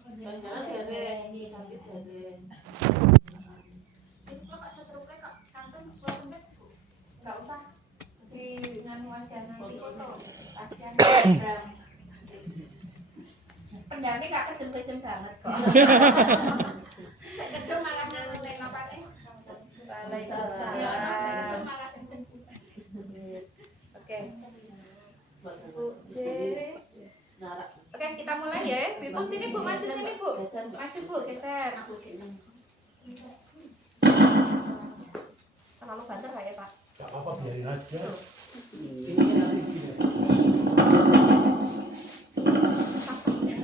Jangan dereng iki sakit dereng. Itu kok setruknya kok kantor buat enggak usah di nganu aja nanti foto kasihan Instagram. Pendami gak kejem-kejem banget kok. Saya kejem malah nganu nek napane. Waalaikumsalam. Malah sing Oke. Bu J. Oke, kita mulai ya. Bu sini Bu, maju sini Bu. Maju Bu, geser. Terlalu banter ya Pak? Gak apa-apa, biarin aja.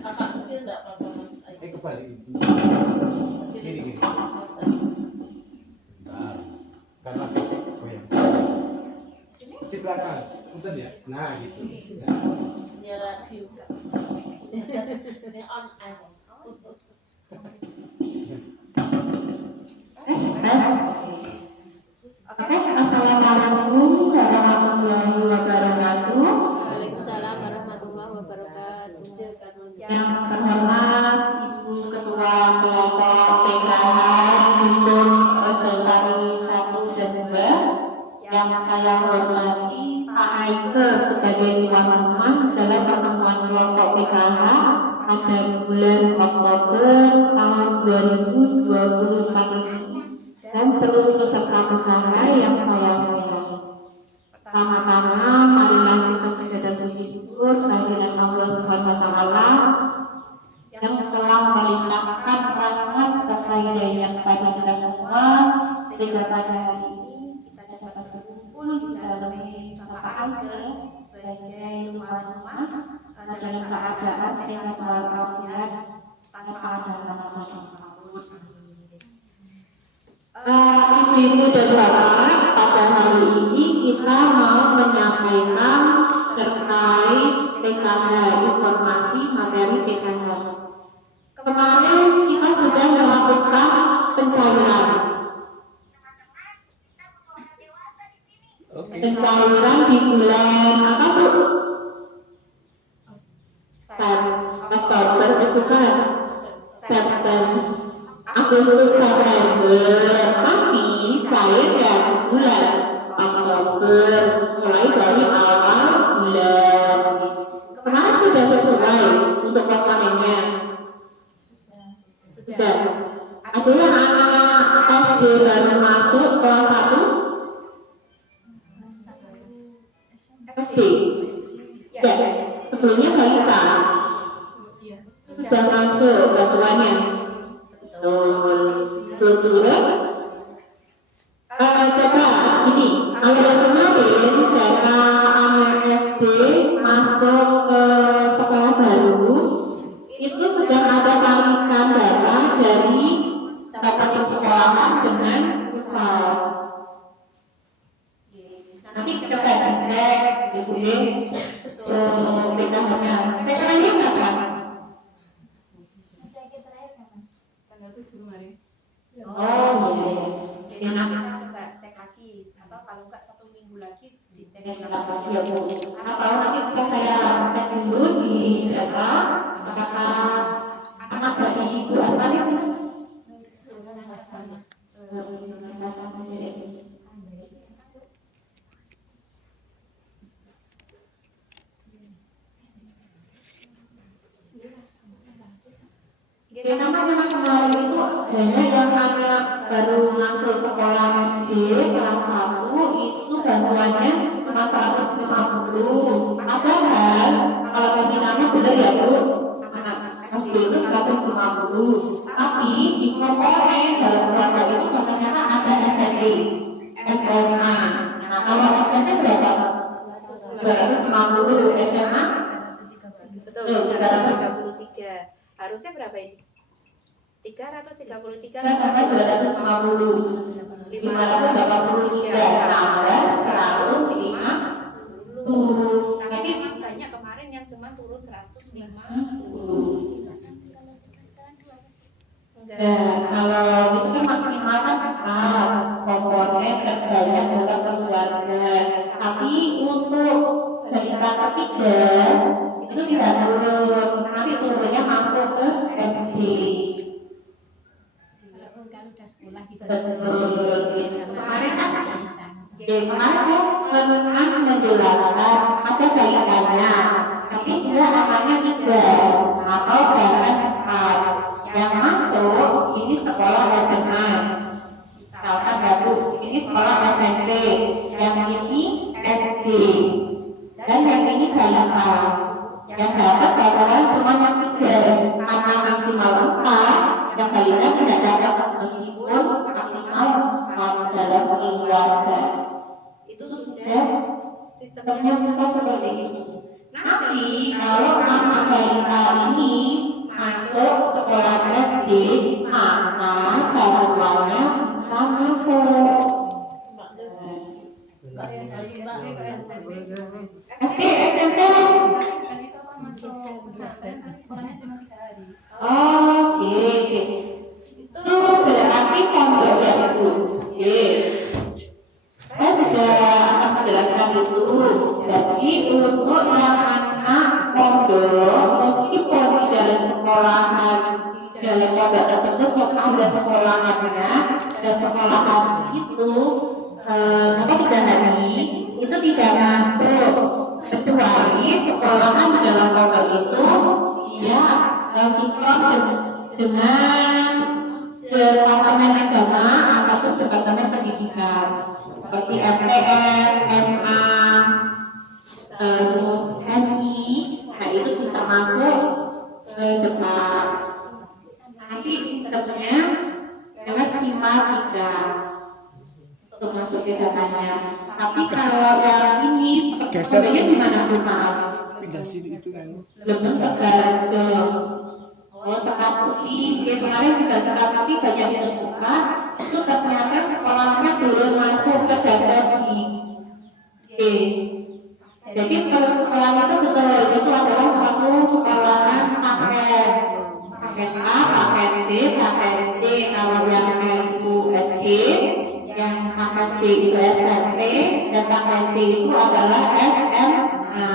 Kakak kecil enggak apa-apa Mas. Kebalik. Gini. Bentar. Karena goyang. Di belakang. Punten ya. Nah, gitu. Ya. Ini radio. Ini on air. Tes. Oke, assalamualaikum warahmatullahi wabarakatuh. Waalaikumsalam warahmatullahi wabarakatuh. Yang terhormat Ibu Ketua Kelompok PKH Dusun Rojosari 1 dan 2. Yang saya hormati Pak Aike sebagai tuan rumah dalam pertemuan kelompok PKH pada bulan Oktober tahun 2024 ini, dan seluruh peserta PKH yang saya sayangi. Pertama-tama, marilah kita mengucapkan puji syukur kehadirat Allah Subhanahu wa Ta'ala yang telah melimpahkan rahmat serta hidayah kepada kita semua, sehingga pada hari ini kita dapat berkumpul di dalam Bapak Aike sebagai tuan rumah dalam keadaan sehat walafiat tanpa ada masalah apapun. Ibu-ibu dan bapak, pada hari ini kita mau menyampaikan terkait PKH, informasi materi PKH. Kemarin kita sudah melakukan pencairan. Pencairan di bulan apa Bu? Oktober, bukan? September. Agustus September, tapi cair dari bulan Oktober, mulai dari awal bulan. Kemarin sudah sesuai untuk komponennya. Sudah. Ada yang anak SD baru masuk kelas 1? SD. Ya, sebelumnya balita. Sudah masuk bantuannya. Belum. Coba ini, kalau yang kemarin data anak SD masuk ke sekolah baru, itu sudah ada tarikan data dari data persekolahan dengan pusat. Nanti coba dicek, dihubungi PKH-nya. PKH-nya kapan? Oh iya, Kita coba cek lagi, atau kalau enggak 1 minggu lagi dicek lagi ya Bu. Atau nanti bisa saya cek dulu di data apakah anak dari Ibu Asmari karena memang kemarin itu hanya yang anak baru masuk sekolah SD kelas 1 itu bantuannya cuma 150. Padahal kalau nominalnya benar ya Bu, anak SD itu 150. Tapi di komponen dalam keluarga itu ternyata ada SMP, SMA. Nah kalau SMP berapa? 250, SMA? Betul, 333. Harusnya berapa ini? 333 Karena 250, 583 tambah 150. Tapi memang banyak kemarin yang cuma turun 105. Kalau itu kan maksimal kan komponen terbanyak dalam keluarga. Tapi untuk balita ketiga itu tidak turun, nanti turunnya masuk ke SD. Kalau udah sekolah gitu. Betul. Kemarin kan, kemarin saya pernah menjelaskan ada kaitannya, tapi dia namanya 3 atau bahkan 4 yang masuk ini sekolah SMA. Misalkan ya Bu, ini sekolah SMP, yang ini SD, dan yang ini balita. Yang dapat bakalan cuma yang 3, karena maksimal 4, yang balita tidak dapat meskipun maksimal 4 dalam keluarga. Itu sudah sistemnya bisa seperti itu. Nanti kalau anak balita ini masuk sekolah SD, maka bantuannya bisa masuk. SD, SMP. Oke. Itu berarti pondok ya Bu. Oke. Saya juga akan menjelaskan itu. Jadi untuk yang anak pondok, meskipun di dalam sekolahan, di dalam pondok tersebut ada sekolahannya, ada sekolahan itu apa 3 hari itu tidak masuk, kecuali sekolahan di dalam pondok itu dia sinkron dengan departemen agama ataupun departemen pendidikan seperti MTS, MA, terus MI. Nah itu bisa masuk ke depan. Nanti sistemnya adalah SIMA 3 untuk masuk ke datanya. Tapi kalau yang ini sebenarnya di mana tuh maaf? Pindah sini itu kan. Belum terbaca. Oh sekat putih, kemarin juga sekat putih banyak dibuka. Itu ternyata sekolahnya belum masuk ke Bapedi. Jadi kalau sekolah itu betul itu adalah suatu sekolahan paket A, paket B, paket C. Kalau yang itu SD, yang paket D itu SMP, dan paket C itu adalah SMA.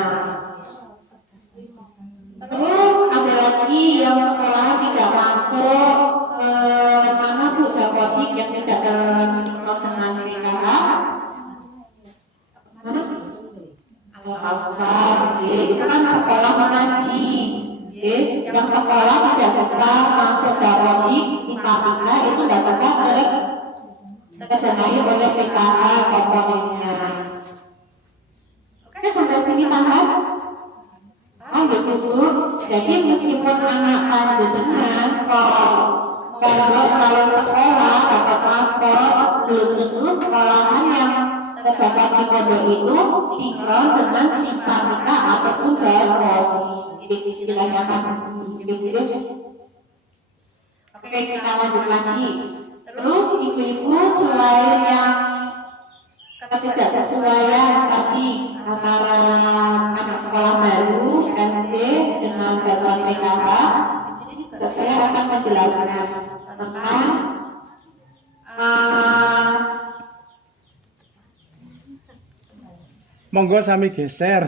Terus ada lagi yang sekolah tidak masuk mana Bu Dapodik yang tidak tersinkron dengan PKH. Al-Awsar, itu kan sekolah mengaji. Yang sekolah tidak bisa masuk Dapodik, simpatika itu tidak bisa terdanai oleh PKH komponennya. Oke, sampai sini paham? Oh gitu Bu. Jadi meskipun anak panjenengan kalau sekolah dapat lapor, belum tentu sekolahan yang terdapat di pondok itu sinkron dengan simpatika ataupun Dapodik. Ditanyakan. Oke, kita lanjut lagi. Terus ibu-ibu selain yang ketidaksesuaian tadi antara anak sekolah baru SD dengan bantuan PKH, saya akan menjelaskan tentang Monggo sami geser.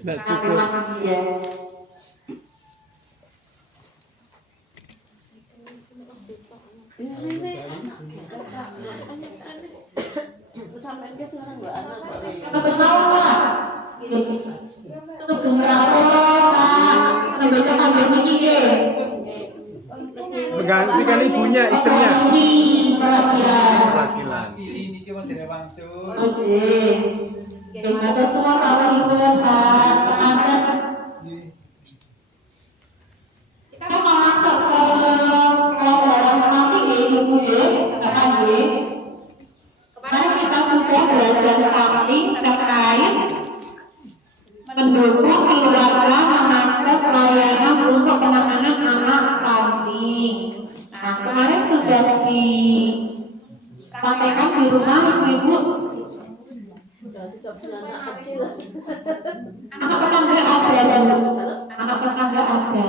Nggak cukup. Sampai ke sekarang nggak anak Menggantikan ibunya, istrinya. Perwakilan. Ini cuma tidak langsung. Ada semua kalau ibu Pak kita mau masuk ke pelajaran nanti ya ibu ya, akan ya. Kemarin kita sudah belajar sampling terkait mendukung keluarga mengakses layanan untuk penanganan anak stunting. Nah kemarin sudah disampaikan di rumah ibu-ibu. Anak tetangga ada, anak tetangga ada.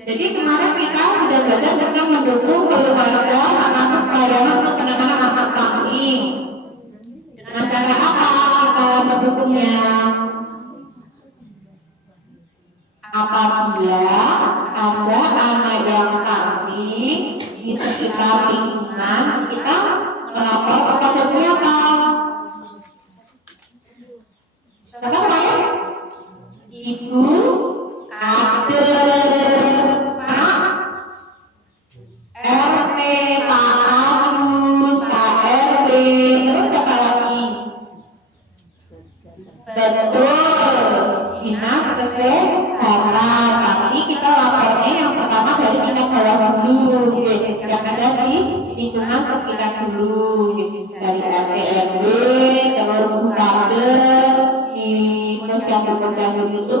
Jadi kemarin kita sudah belajar tentang mendukung keluarga mengakses layanan untuk penanganan anak stunting. sekitar lingkungan, kita melapor kepada siapa? Kenapa ya? Ibu, kader, Pak RT, Pak Agus, Pak RW, terus siapa lagi? Betul, dinas kesehatan. Tapi kita lapornya yang pertama dari tingkat bawah dulu, yang ada di lingkungan sekitar dulu, dari RT RW, terus kader, di posyandu itu,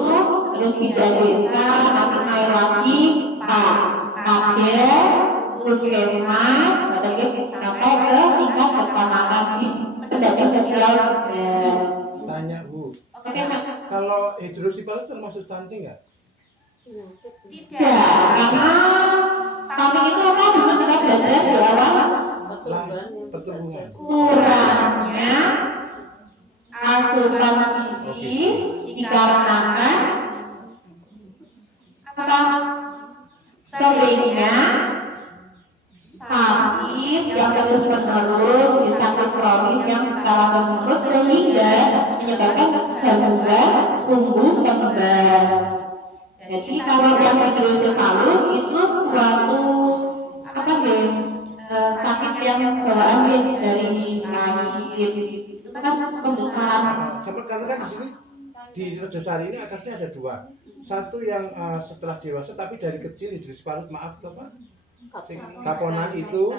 terus bidan desa, nanti naik lagi Pak Kades, puskesmas, sampai ke tingkat kecamatan di pendamping sosial juga. Tanya Bu, Oke, Pak. kalau hidrosipalus termasuk stunting nggak? Tidak. Ya, karena stunting itu apa? Dulu kita belajar di awal Pertumbuhan. kurangnya asupan gizi dikarenakan apa? Seringnya sakit yang terus menerus, sakit kronis yang skala menerus sehingga menyebabkan gangguan tumbuh kembang. Jadi kalau yang hidrosipalus itu suatu apa ya, sakit yang bawaan dari lahir, itu kan pembesaran. Sama karena kan di sini di Rejosari ini atasnya ada dua. Satu yang setelah dewasa tapi dari kecil hidrosipalus, maaf apa? Kaponan itu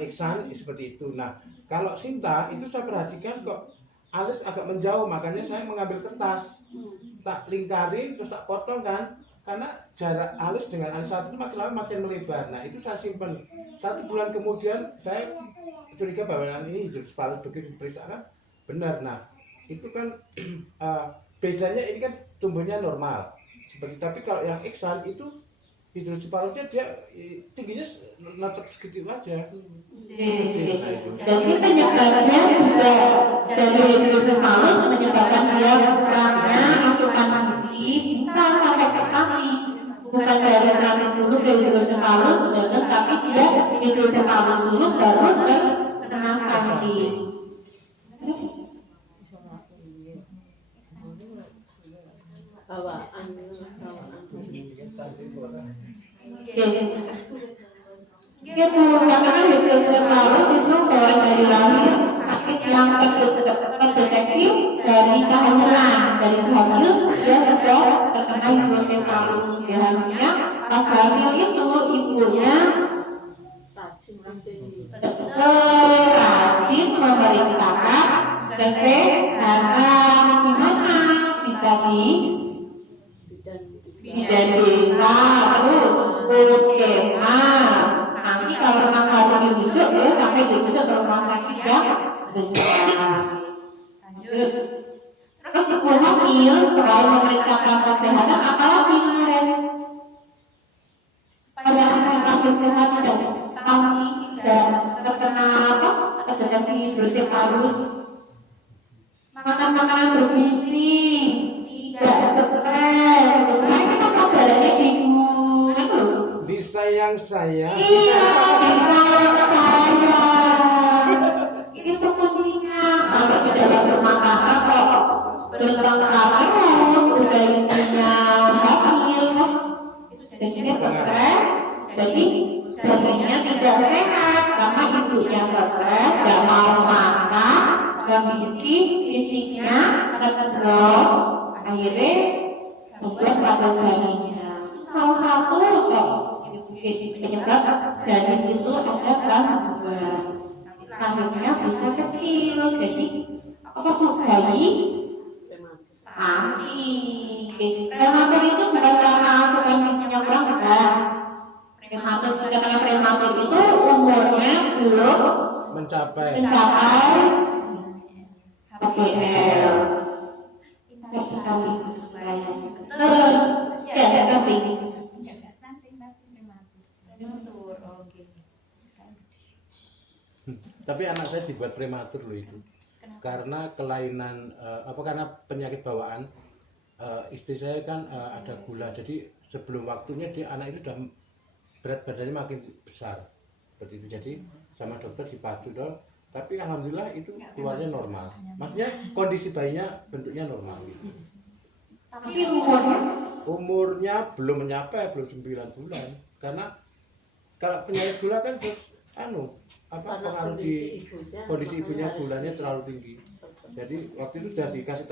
iksan seperti itu. Nah, kalau Sinta itu saya perhatikan kok alis agak menjauh, makanya saya mengambil kertas, tak lingkarin terus tak potong kan, karena jarak alis dengan alis satu itu makin lama makin melebar. Nah, itu saya simpan. 1 bulan kemudian saya curiga bahwa ini hidrosipalus, begitu diperiksa kan benar. Nah, itu kan bedanya ini kan tumbuhnya normal seperti, tapi kalau yang iksan itu hidrosipalusnya dia tingginya tetap segitu aja. Jadi penyebabnya juga dari hidrosipalus menyebabkan dia kurangnya asupan gizi bisa sampai ke stunting. Bukan dari stunting dulu ke hidrosipalus, tapi dia hidrosipalus dulu baru kena stunting. Bawaan. Gitu, karena kan hidrosipalus itu bawaan dari lahir, sakit yang terdeteksi dari kehamilan. Dari hamil dia sudah terkena hidrosipalus. Dia hamilnya, pas hamil itu ibunya rajin memeriksakan kesehatan. Gimana? Bisa di bidan desa, terus puskesmas. Nanti kalau memang harus dirujuk, dia sampai dirujuk ke rumah sakit yang besar. Lanjut. Terus ibu hamil selain memeriksakan kesehatan, apalagi kemarin supaya anak sehat tidak stunting, tidak terkena apa? Terdeteksi hidrosipalus. Makan makanan bergizi, tidak stres. Itu mereka kan pelajarannya ibu itu. Disayang saya. Iya, disayang saya. Itu kuncinya. Kalau di dalam rumah tangga kok bertengkar terus, udah ibunya hamil, jadinya stres, jadi badannya tidak sehat karena ibunya stres, nggak mau makan, kondisi fisiknya terdrop, akhirnya membuat pada janinnya. Salah satu kok penyebab janin itu ada gangguan, lahirnya bisa kecil, jadi apa bu bayi prematur itu bukan karena asupan gizinya kurang, bukan. Prematur sudah karena prematur itu umurnya belum mencapai HPL. Pintar sekali saya. Betul. Ya, stunting. Enggak stunting tapi prematur. Oke. Tapi anak saya dibuat prematur loh itu. Karena kelainan karena penyakit bawaan. Istri saya kan ada gula, jadi sebelum waktunya anak itu sudah berat badannya makin besar. seperti itu. Jadi sama dokter dipacu dong, tapi alhamdulillah itu keluarnya normal. Maksudnya kondisi bayinya bentuknya normal gitu. Tapi umurnya Belum mencapai, belum 9 bulan. Karena kalau penyakit gula kan terus pengaruh di kondisi ibunya, gulanya terlalu tinggi. Jadi waktu itu sudah dikasih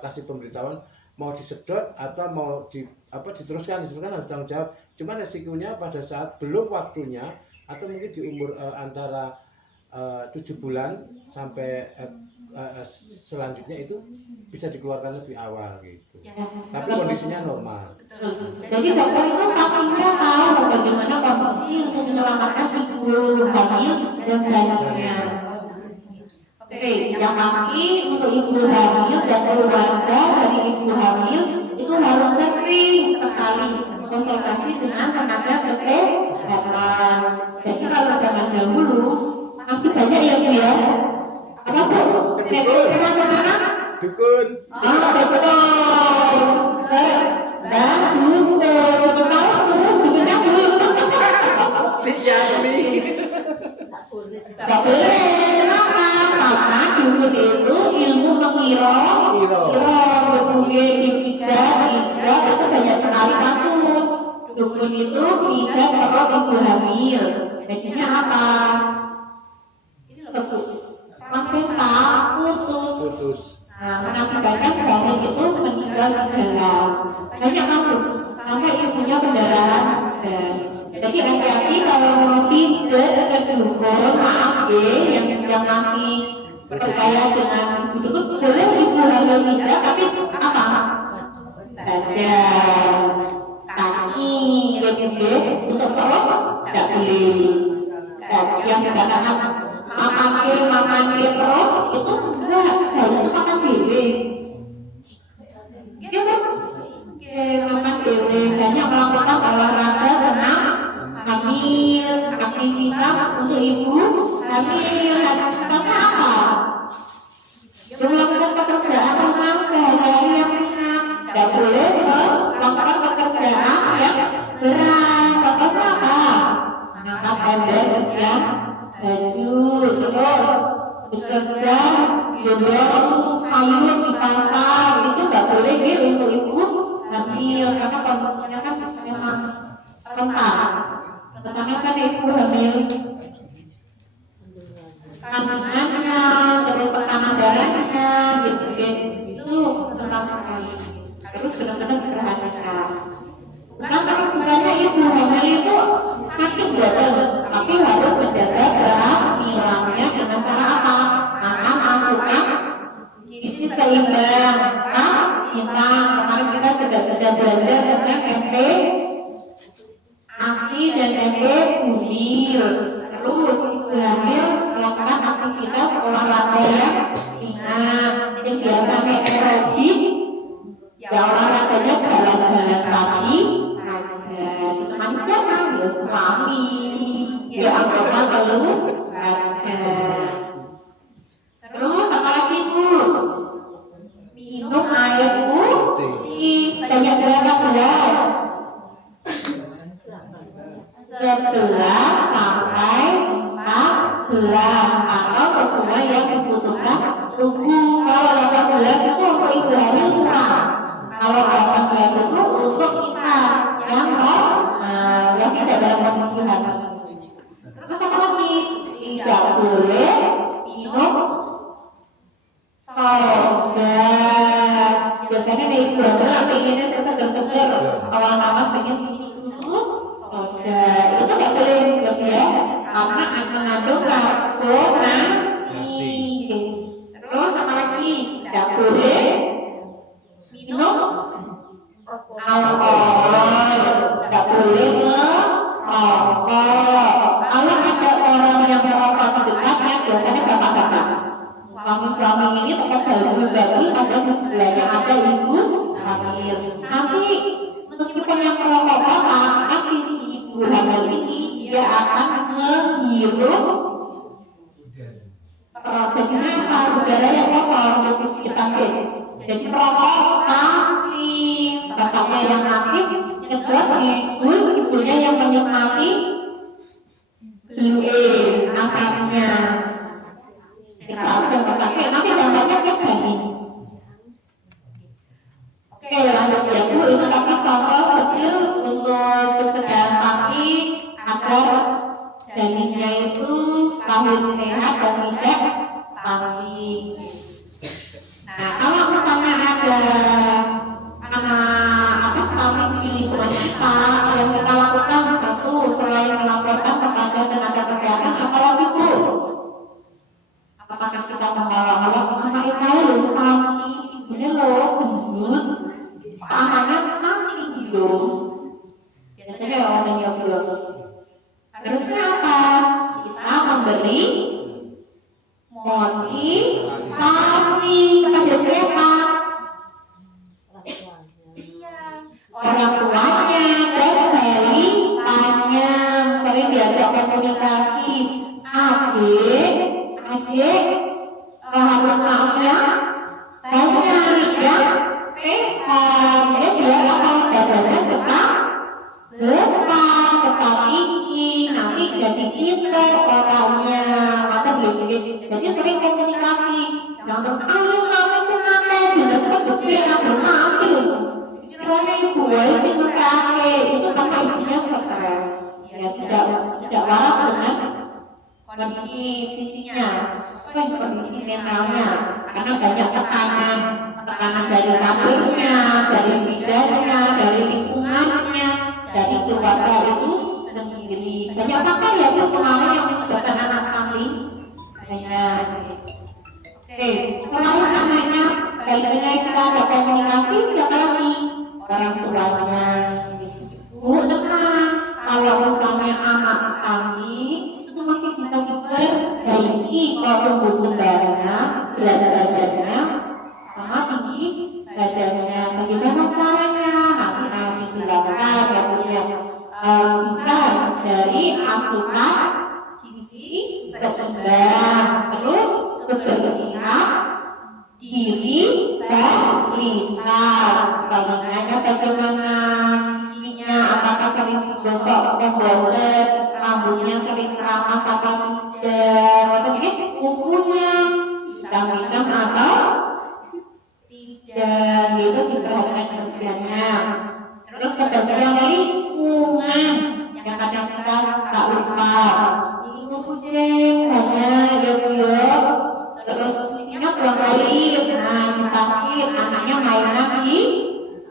kasih pemberitahuan mau disedot atau mau diteruskan harus tanggung jawab. Cuma resikonya pada saat belum waktunya atau mungkin di umur antara 7 bulan sampai selanjutnya itu bisa dikeluarkan lebih awal gitu. Tapi kondisinya normal. Jadi dokter itu pastinya tahu bagaimana kondisi untuk menyelamatkan ibu hamil dan janinnya. Oke, yang pasti untuk ibu hamil dan keluarga dari ibu hamil itu harus sering sekali konsultasi dengan tenaga kesehatan. Jadi kalau zaman dahulu masih banyak ya Bu ya. Apa Bu? Periksa kemana? Dukun. Betul. Dan dukun palsu, dukunnya dulu. Ciami. Gak boleh. Kenapa? Karena dukun itu ilmu mengira, hubungi dipijat itu banyak sekali kasus. Dukun itu pijat perut ibu hamil. Jadinya apa? Placenta putus. Nah, mengakibatkan janin itu meninggal di dalam. Banyak kasus sampai ibunya pendarahan. Jadi hati-hati kalau mau pijat ke dukun, maaf ya, yang masih percaya dengan ibu dukun, boleh ibu hamil pijat, tapi apa? Badan, kaki, lebih untuk perut tidak boleh. Yang dikatakan makan perut itu enggak, itu makan dewe. Ya kan? Makan dewe, banyak melakukan olahraga, senam, hamil, aktivitas untuk ibu hamil. Karena apa? Melakukan pekerjaan rumah sehari-hari yang ringan, tidak boleh melakukan pekerjaan yang berat. Contohnya apa? Mengangkat ember, bersiap baju, terus bekerja, jualan sayur di pasar, itu nggak boleh dia untuk ibu hamil karena kondisinya kan memang rentan. Pertama kan ibu hamil kandungannya, terus tekanan darahnya, gitu ya, itu rentan sekali. Terus benar-benar diperhatikan. Bukannya ibu hamil itu sakit badan, tapi harus menjaga kehamilannya dengan cara apa? Makan asupan gizi seimbang, kemarin kita sudah belajar tentang MP ASI dan MP Bumil. Terus ibu hamil melakukan aktivitas olahraga yang ringan, yang biasanya aerobik, ya olahraganya jalan-jalan kaki saja. Ditemani siapa? Ya suami, ya anggota keluarga. Terus apa lagi Bu? Minum air putih sebanyak berapa gelas? 11 sampai 14 atau sesuai yang dibutuhkan tubuh. Kalau 18 itu untuk ibu hamil kurang. Kalau 18 itu untuk kita yang yang tidak dalam kondisi hamil. Terus apa lagi? Tidak boleh minum soda. Biasanya nih ibu hamil pengennya segar-segar, awal-awal pengen minum susu soda. Itu nggak boleh ya, karena akan mengandung karbonasi. Terus apa lagi? Tidak boleh minum alkohol, tidak boleh merokok. Kalau ada orang yang merokok di dekatnya, biasanya bapak-bapak. Suami-suami ini tetap baru ada di sebelahnya ada ibu hamil. Nanti meskipun yang merokok bapak, tapi si ibu hamil ini dia akan menghirup jadinya apa? Udara yang kotor untuk dipakai. Jadi perokok pasif, bapaknya yang aktif, nyedot ibunya yang menikmati asapnya. Kita observasi nanti dampaknya ke janin. Oke, lanjut ya Bu, itu tadi contoh kecil untuk pencegahan tadi agar janinnya itu lahir sehat dan tidak stunting. Nah, kalau misalnya ada stunting di lingkungan kita, yang kita lakukan satu, selain melaporkan kepada tenaga kesehatan, apalagi Bu? Apakah kita membawa anak saya loh stunting, ibunya loh gendut, anaknya stunting gitu. Biasanya orang yang bilang, harusnya apa? Kita memberi motivasi kepada siapa? Orang tuanya dan balitanya, sering diajak komunikasi. Adik, harus maaf ya, banyak yang sehat, ya biar apa badannya cepat besar, cepat tinggi, nanti jadi pintar orangnya. Maka jadi sering komunikasi. Jangan ayo kamu senang bila gede aku ambil. Karena ibu sih pakai itu karena ibunya stres, ya tidak waras dengan kondisi fisiknya, kondisi mentalnya, karena banyak tekanan dari kaburnya, dari bidannya, dari lingkungannya, dari keluarga itu sendiri. Banyak faktor ya Bu kemarin yang menyebabkan anak stunting. Banyak. Oke, selain anaknya, baliknya kita ada komunikasi, siapa lagi? Orang tuanya. Bu, tenang. Kalau misalnya anak stunting, itu masih bisa diperbaiki kalau tumbuh kembangnya, berat badannya, sama tinggi badannya. Bagaimana caranya? Nanti dijelaskan waktunya. Bisa dari asupan gizi seimbang, terus kebersihan diri dan litar. Telinga bagaimana? Giginya apakah sering digosok membolet, rambutnya sering keramas apa tidak, atau ini kukunya hitam-hitam atau tidak, itu diperhatikan kebersihannya. Terus kebersihan lingkungan yang kadang kita tak lupa. Ini kucing banyak ya Bu ya. Terus kucingnya buang air, di pasir, anaknya mainan di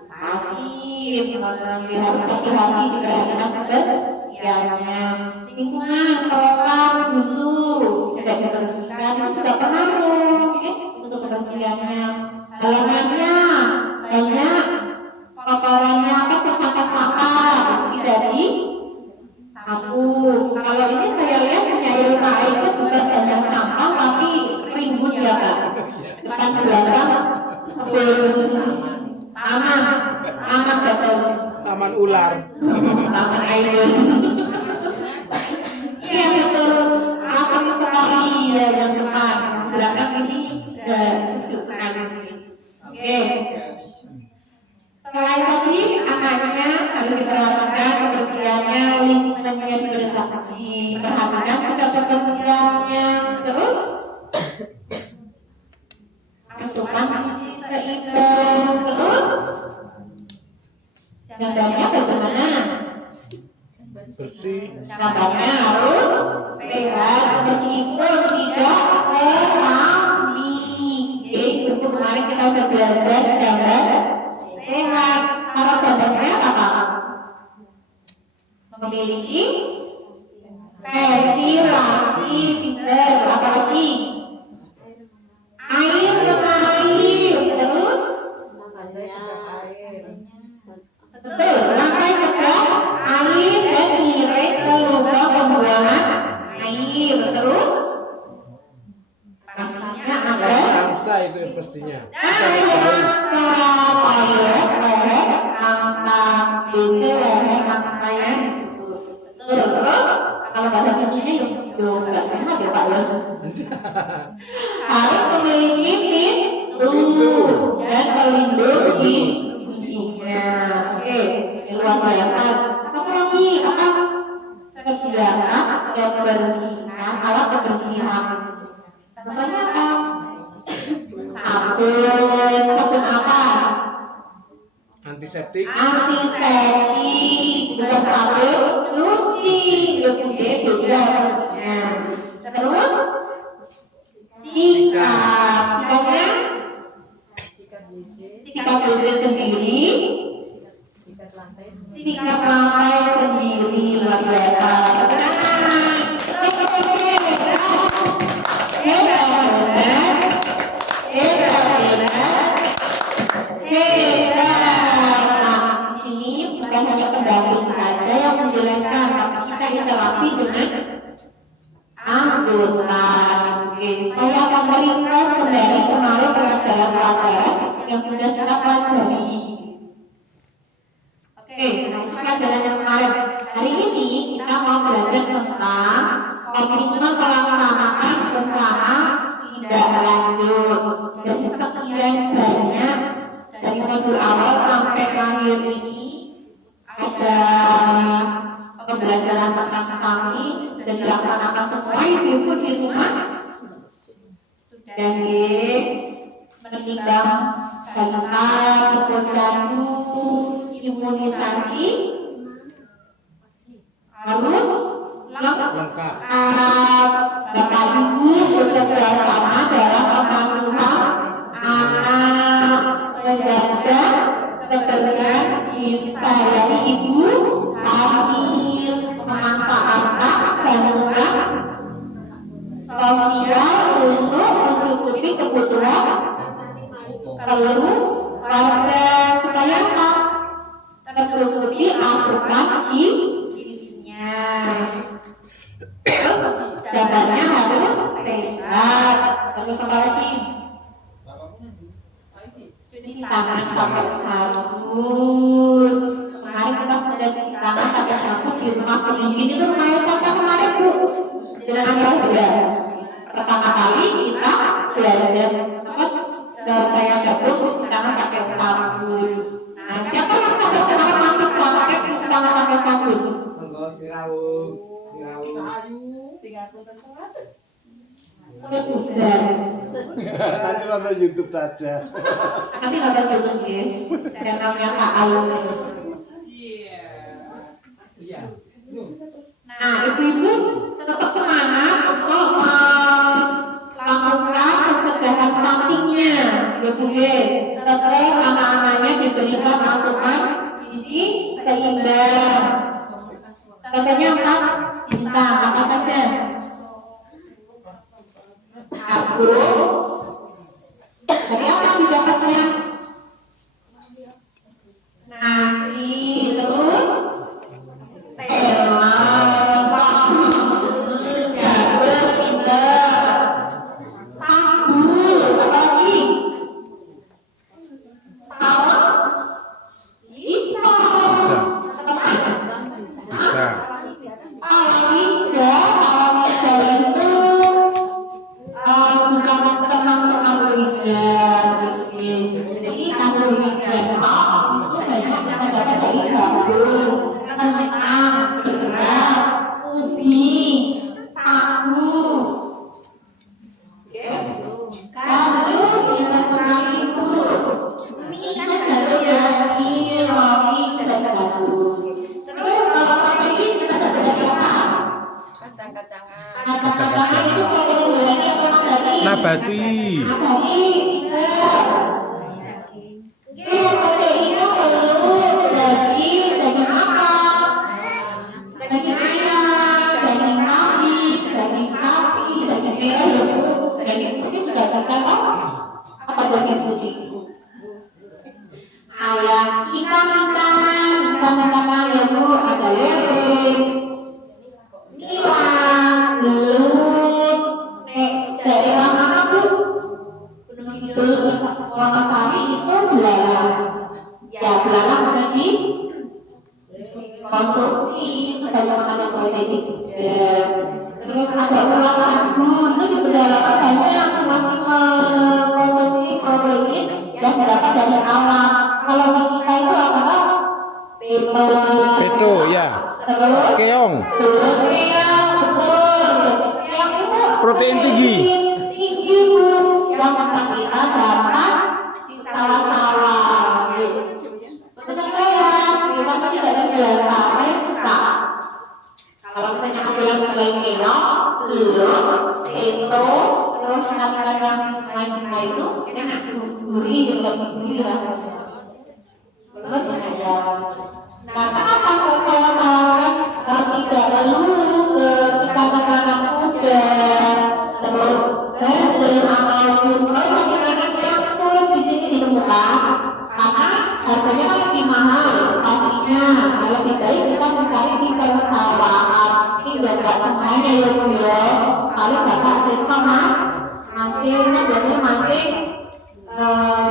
pasir. Harus hati-hati diperhatikan kebersihannya. Lingkungan selokan busuk tidak dibersihkan itu juga pengaruh untuk kebersihannya. Halamannya banyak kotorannya sampah itu tidak disapu. Kalau ini saya lihat punya Ilma itu bukan banyak sampah tapi rimbun ya Pak. Depan belakang taman betul. Taman ular. Taman air. Iya betul. Asli sekali ya yang depan. Yang belakang ini sejuk sekali. Oke. Selain tadi anaknya harus diperhatikan kebersihannya, lingkungannya diperhatikan juga kebersihannya, terus asupan gizi seimbang, terus gambarnya bagaimana? Bersih. Gambarnya harus sehat meskipun tidak keramik. Jadi kemarin kita sudah belajar gambar sehat. Syarat gambar sehat apa? Memiliki ventilasi tidur, apalagi air mengalir, terus betul, lantai tegak, air dan miring ke lubang pembuangan air, terus pastinya ada Angsa itu pastinya. angsa, toilet, leher, angsa, WC, leher, angsanya, betul, terus kalau nggak ada pintunya yuk nggak sehat ya Pak ya. Harus memiliki pintu dan pelindung giginya. Oke, luar biasa. Satu lagi apa? Sediakan kebersihan alat-alat kebersihan. Contohnya apa? Sabun apa? Antiseptik. Antiseptik, bukan sabun cuci, beda maksudnya. Terus sikatnya sikat WC sendiri, sikat lantai sendiri, luar biasa. Hebat. Nah, di sini bukan hanya pendamping saja yang menjelaskan, tapi kita interaksi dengan anggota. Oke, supaya kamu ringkas kembali kemarin pelajaran-pelajaran yang sudah kita pelajari. Oke, nah itu pelajaran yang kemarin. Hari ini kita mau belajar tentang komitmen melaksanakan rencana tindak lanjut. Dari sekian banyak dari modul awal sampai akhir ini ada pembelajaran tentang stamina dan dilaksanakan semua ibu-ibu di rumah. Sudah menimbang balita, posyandu, imunisasi harus Lengkap. Bapak Ibu bekerja sama dalam pengasuhan anak, menjaga kebersihan dari ibu hamil, memanfaatkan bantuan sosial untuk mencukupi kebutuhan keluarga supaya tercukupi asupan gizinya. Terus jabatannya harus sehat. Terus apa lagi? Cuci tangan pakai sabun. Kemarin kita sudah cuci tangan pakai sabun di rumah pendingin. Itu rumahnya siapa kemarin, Bu? Jangan ya. Pertama kali kita belajar dan saya gabung cuci tangan pakai sabun. Nah, siapa yang sampai sekarang masih pakai cuci tangan pakai sabun? Monggo sirawuh. Nanti nonton YouTube saja. Nanti nonton YouTube ya. Channelnya Kak Ayu. Iya. Nah, ibu-ibu tetap semangat untuk melakukan pencegahan stuntingnya. Ya Bu ya. Tetap anak-anaknya diberikan asupan gizi seimbang. Contohnya apa? Bintang apa saja? Aku dari apa didapatnya? Nasi, terus telang, jabar, pindah, sagu, apa lagi? Tawas, bisa. Palawija itu bukan termasuk karbohidrat. Jadi karbohidrat itu banyak kita dapat dari gandum, kentang, beras, ubi, sagu. Gandum itu sekali itu. Ini kan gandum yang roti dan gandum. Terus kalau protein kita dapat dari apa? Kacang-kacangan itu protein hewani atau nabati? Nabati. Nabati, bisa. Proteinnya telur, daging apa? Daging ayam, daging kambing, daging sapi, daging merah ya Bu. Daging putih sudah bisa kok? Apa daging putih? Ayam, ikan-ikan ya Bu, ada lele, nilang, belut, daerah mana Bu? Gunung Kidul, Wonosari itu belalang. Ya belalang bisa dikonsumsi, banyak makanan protein juga. Terus ada ulat sagu, itu di pedalaman banyak masih mengkonsumsi protein yang dapat dari alam. Kalau di kita itu adalah Peto ya. terus Keong. keong, betul. Keong protein tinggi. Tinggi Bu, yang bisa kita dapat di sawah-sawah. Betul ya, tapi tidak terbiasa. Saya suka. Kalau misalnya ambil selain kelok, telur, tempo, terus makan yang semai-semai itu enak, gurih, lebih gurih rasanya. Belum ya. Nah, kenapa kalau sawah-sawah tidak melulu ke ikan-ikan muda, terus ataupun ikan-ikan yang sulit di sini ditemukan, karena harganya kan lebih mahal pastinya. Lebih baik kita mencari di persawahan. Ini biar nggak semuanya ya Bu ya. Kalau bapak siswa mancingnya biasanya mancing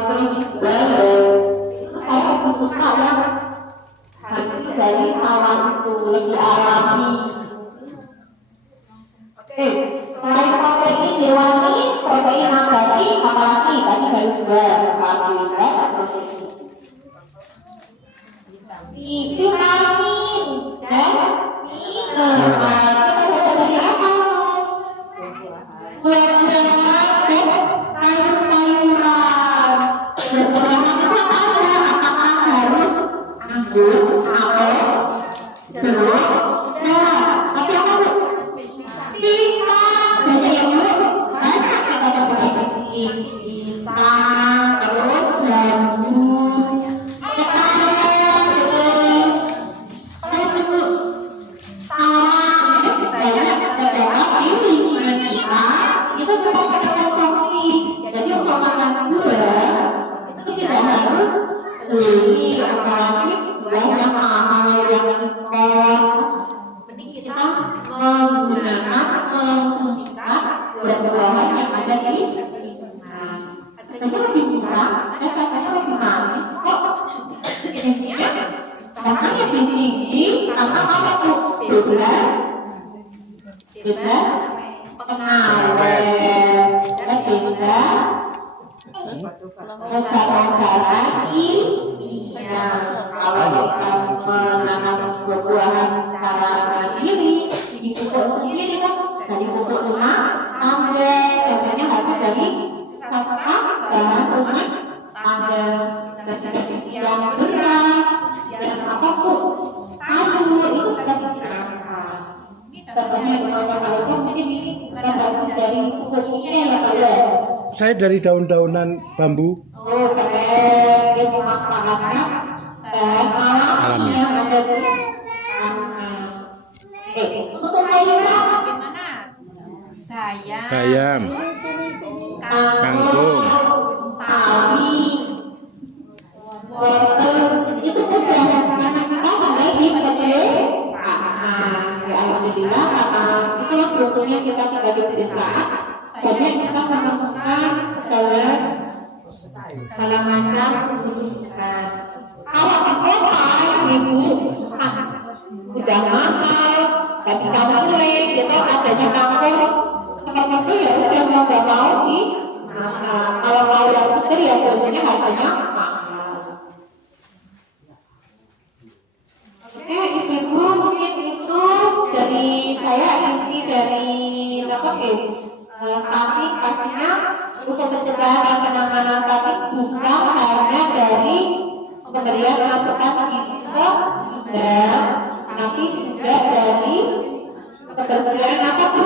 sering dijual ya. Itu saya lebih suka ya hasil dari sawah itu lebih alami. Oke, selain protein hewani, protein nabati, apalagi tadi baru dua karbohidrat, protein. Vitamin dan mineral kita dapat dari apa? Buah-buahan dan sayur-sayuran. Buah-buahan itu ada, apakah harus anggur, apel, jeruk, tapi apa Bu? Pisang, banyak yang banyak kita dapat di sini. Pisang, terus jambu, itu kita pakai konsumsi. Jadi untuk makan buah itu tidak harus beli apalagi buah yang mahal yang impor. Penting kita menggunakan memfungsikan buah-buahan yang ada di lingkungan. Harganya lebih murah dan rasanya lebih manis kok. Biasanya bahkan lebih tinggi karena apa tuh? Bebas pengawet dan bebas secara kimia. Kalau kita menanam buah-buahan secara mandiri, dipupuk sendiri kan, dari pupuk rumah, tangga, contohnya hasil dari sisa-sisa bahan rumah tangga, dari yang berat, yang apa Bu? Sayur itu sudah digunakan. Contohnya kalau ini dari pupuknya ya Pak ya. Saya dari daun-daunan bambu. Oh keren, dia memanfaatkan bahan alam yang ada di tanah. Untuk sayuran Bagaimana? Bayam, kangkung, sawi, wortel, itu mudah karena kita tinggal di pedesaan. Ya alhamdulillah karena itulah beruntungnya kita tinggal di pedesaan. Banyak kita menemukan segala macam kebutuhan. Kalau di kota ibu udah mahal, nggak bisa mulai, kita adanya kangkung seperti itu ya udah nggak mau di masak. Kalau mau yang seger ya biasanya harganya mahal. Oke ibu mungkin itu dari saya, ini dari apa stunting pastinya untuk pencegahan dan penanganan stunting bukan hanya dari pemberian masukan gizi ke ibu, tapi juga dari kebersihan apa Bu?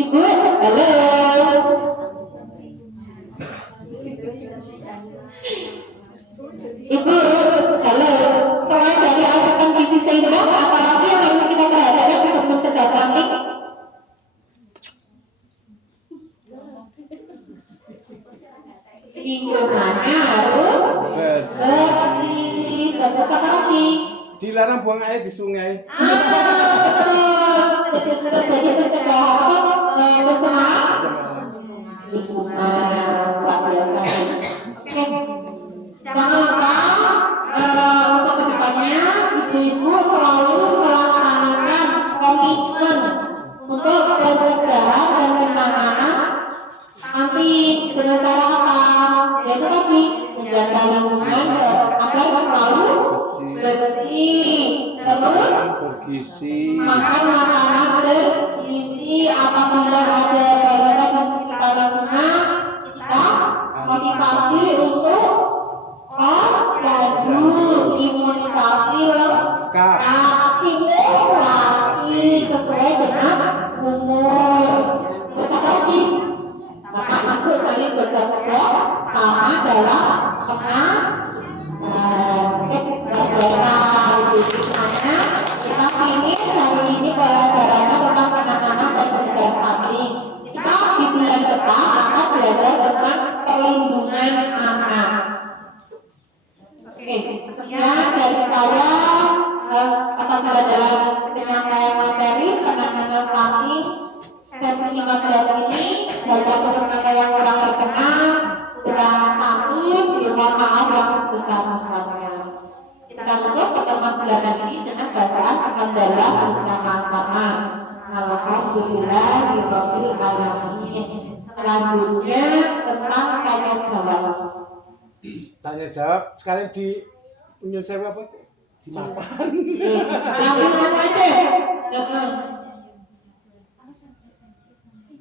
Ibu, halo. Ibu, halo. Selain dari asupan gizi seimbang, apalagi yang harus kita perhatikan untuk mencegah stunting? Lingkungannya harus bersih. Terus apa lagi? Dilarang buang air di sungai. Betul. Jadi pencegahan pencemaran lingkungan luar biasa. Oke, jangan lupa untuk kedepannya ibu-ibu selalu melaksanakan komitmen untuk pencegahan dan penanganan stunting dengan cara apa? Yaitu tadi menjaga lingkungan agar selalu bersih, terus Bergizi. makan makanan bergizi. Alhamdulillah Rabbil Alamin. Selanjutnya tentang tanya jawab. Tanya jawab sekalian di Union Sewu apa? Dimakan. Langsung aja.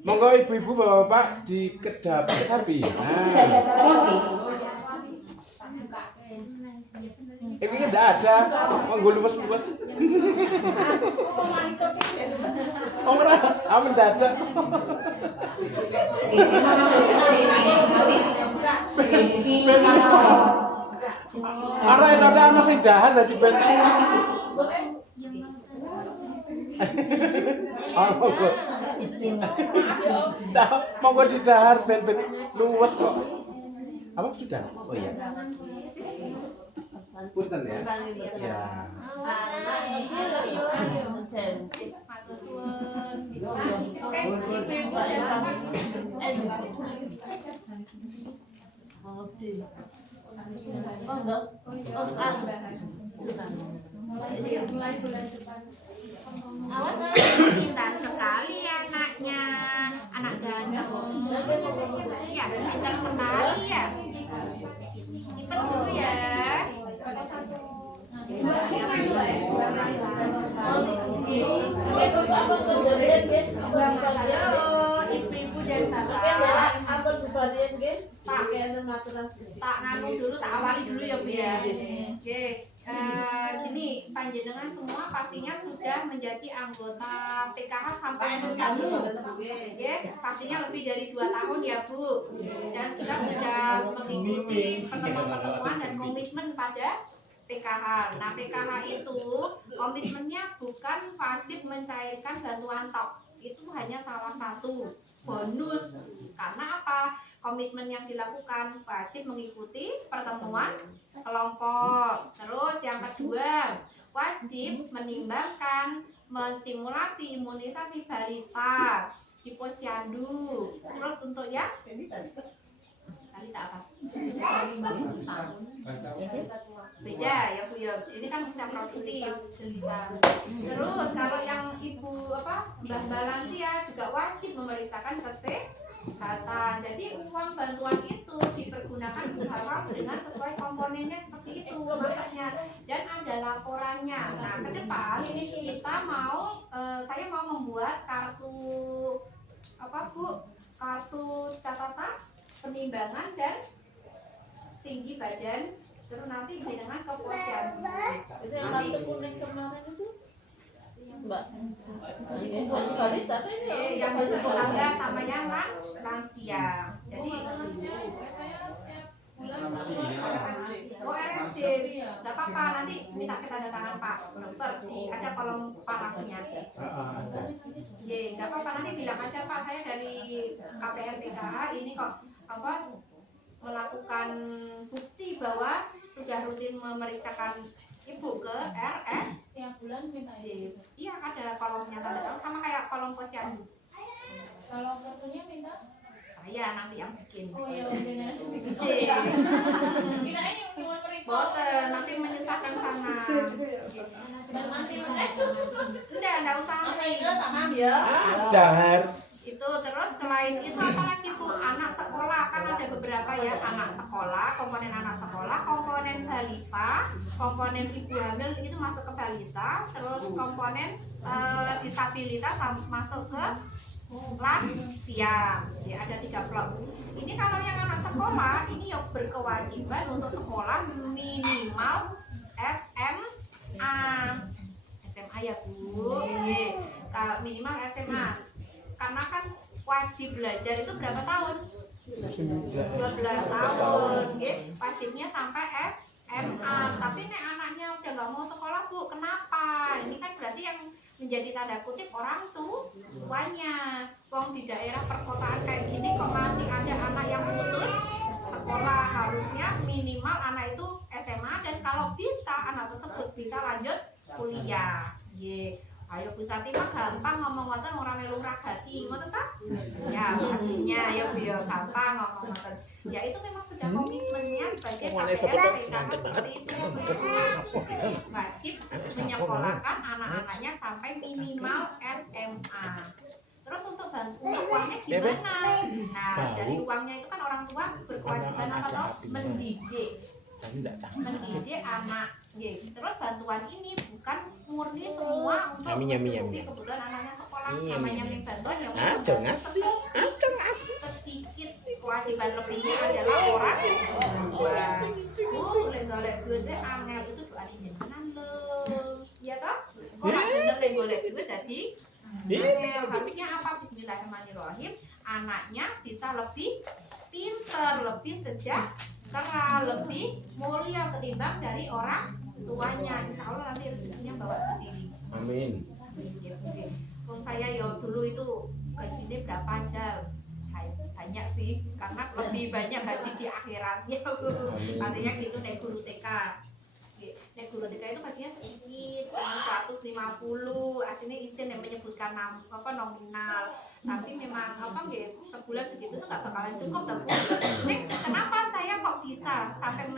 Monggo ibu-ibu bapak-bapak di kedap tapi. Nah, ini enggak ada. Monggo luwes-luwes. Oh, ora, mendadak. Ora itu ana sing dahan dadi ben. Monggo. Monggo didahar ben luwes kok. Apa sudah? Oh iya. Punten ya. Ya. Awas pintar sekali anaknya, anak ganteng. Ya, pintar sekali ya. Simpen dulu ya. Ibu-ibu dan bapak. Tak nganu dulu, tak awali dulu ya Bu ya. Oke. Gini, panjenengan semua pastinya sudah menjadi anggota PKH sampai bergabung, ya, pastinya lebih dari 2 tahun ya Bu. Dan kita sudah mengikuti pertemuan-pertemuan dan komitmen pada PKH. Nah, PKH itu komitmennya bukan wajib mencairkan bantuan tok, itu hanya salah satu bonus. Karena apa? Komitmen yang dilakukan wajib mengikuti pertemuan kelompok. Terus yang kedua, wajib menimbangkan, menstimulasi imunisasi balita di posyandu. Terus untuk ya balita apa? Beda ya Bu ya. Ini kan usia produktif. Terus kalau yang ibu Mbah lansia juga wajib memeriksakan kesehatan. Jadi uang bantuan itu dipergunakan usaha dengan sesuai komponennya seperti itu makanya, dan ada laporannya. Nah, ke depan ini kita saya mau membuat kartu kartu catatan penimbangan dan tinggi badan, terus nanti dengan ke posyandu. Itu yang kartu kuning kemarin itu Mbak. Yang berbentuk tangga sama yang lansia. Jadi RFC, nggak apa-apa, nanti minta ketandatangan Pak Dokter ada kolom parafnya. Nggak apa-apa, nanti bilang aja Pak, saya dari KPR PKH ini kok melakukan bukti bahwa sudah rutin memeriksakan Ibu ke RS tiap bulan minta iya, ada kolomnya tanda tangan sama kayak kolom posyandu. kalau kartunya minta Saya nanti yang bikin. oh iya udah Kirain boten, nanti menyusahkan sana. masih Enggak usah nanti. ya Dahar. Itu terus selain itu apalagi Bu, anak sekolah kan ada beberapa ya, anak sekolah, komponen anak sekolah, komponen balita, komponen ibu hamil itu masuk ke balita, terus komponen disabilitas masuk ke lansia. Ya ada 3 blok. Ini kalau yang anak sekolah ini yang berkewajiban untuk sekolah minimal SMA. SMA ya Bu. Minimal SMA. Karena kan wajib belajar itu berapa tahun? 12 tahun, wajibnya sampai SMA. Tapi nek anaknya udah nggak mau sekolah Bu, kenapa? Ini kan berarti yang menjadi tanda kutip orang tuanya. Wong di daerah perkotaan kayak gini kok masih ada anak yang putus sekolah, harusnya minimal anak itu SMA dan kalau bisa anak tersebut bisa lanjut kuliah. Ayo Bu Sati mah gampang ngomong ngoten ora melu ragati, ngoten ta? Ya, pastinya ya Bu ya gampang ngomong ngoten. Ya itu memang sudah komitmennya sebagai KPR seperti itu. Wajib menyekolahkan anak-anaknya sampai minimal SMA. gimana? Nah, Bau. dari uangnya itu kan orang tua berkewajiban Karena apa ada toh? apinya. Mendidik. Tapi enggak tahu. Mendidik anak. Ye. Terus bantuan ini bukan murni semua untuk Yami, yami, mencukupi yami. kebutuhan anaknya sekolah. Yami, Namanya yami. yang bantuan yang Aduh ngasih. Aduh ngasih. sedikit kewajiban lebihnya adalah orang tua. Bu, golek duitnya angel itu doa jenengan lho. Iya toh? Kok ora bener lek golek duit dadi angel. Habisnya apa? Bismillahirrahmanirrahim. Anaknya bisa lebih pintar, lebih sejahtera, lebih mulia ketimbang dari orang tuanya. Insya Allah nanti rezekinya bawa sendiri. Amin. Kalau saya ya dulu itu gajinya berapa aja? Banyak sih, karena lebih banyak gaji di akhirat ya. Artinya gitu naik guru TK. Naik guru TK itu gajinya sedikit, cuma 150. Aslinya izin yang menyebutkan nominal. Tapi memang sebulan segitu tuh nggak bakalan cukup. Tapi kenapa saya kok bisa sampai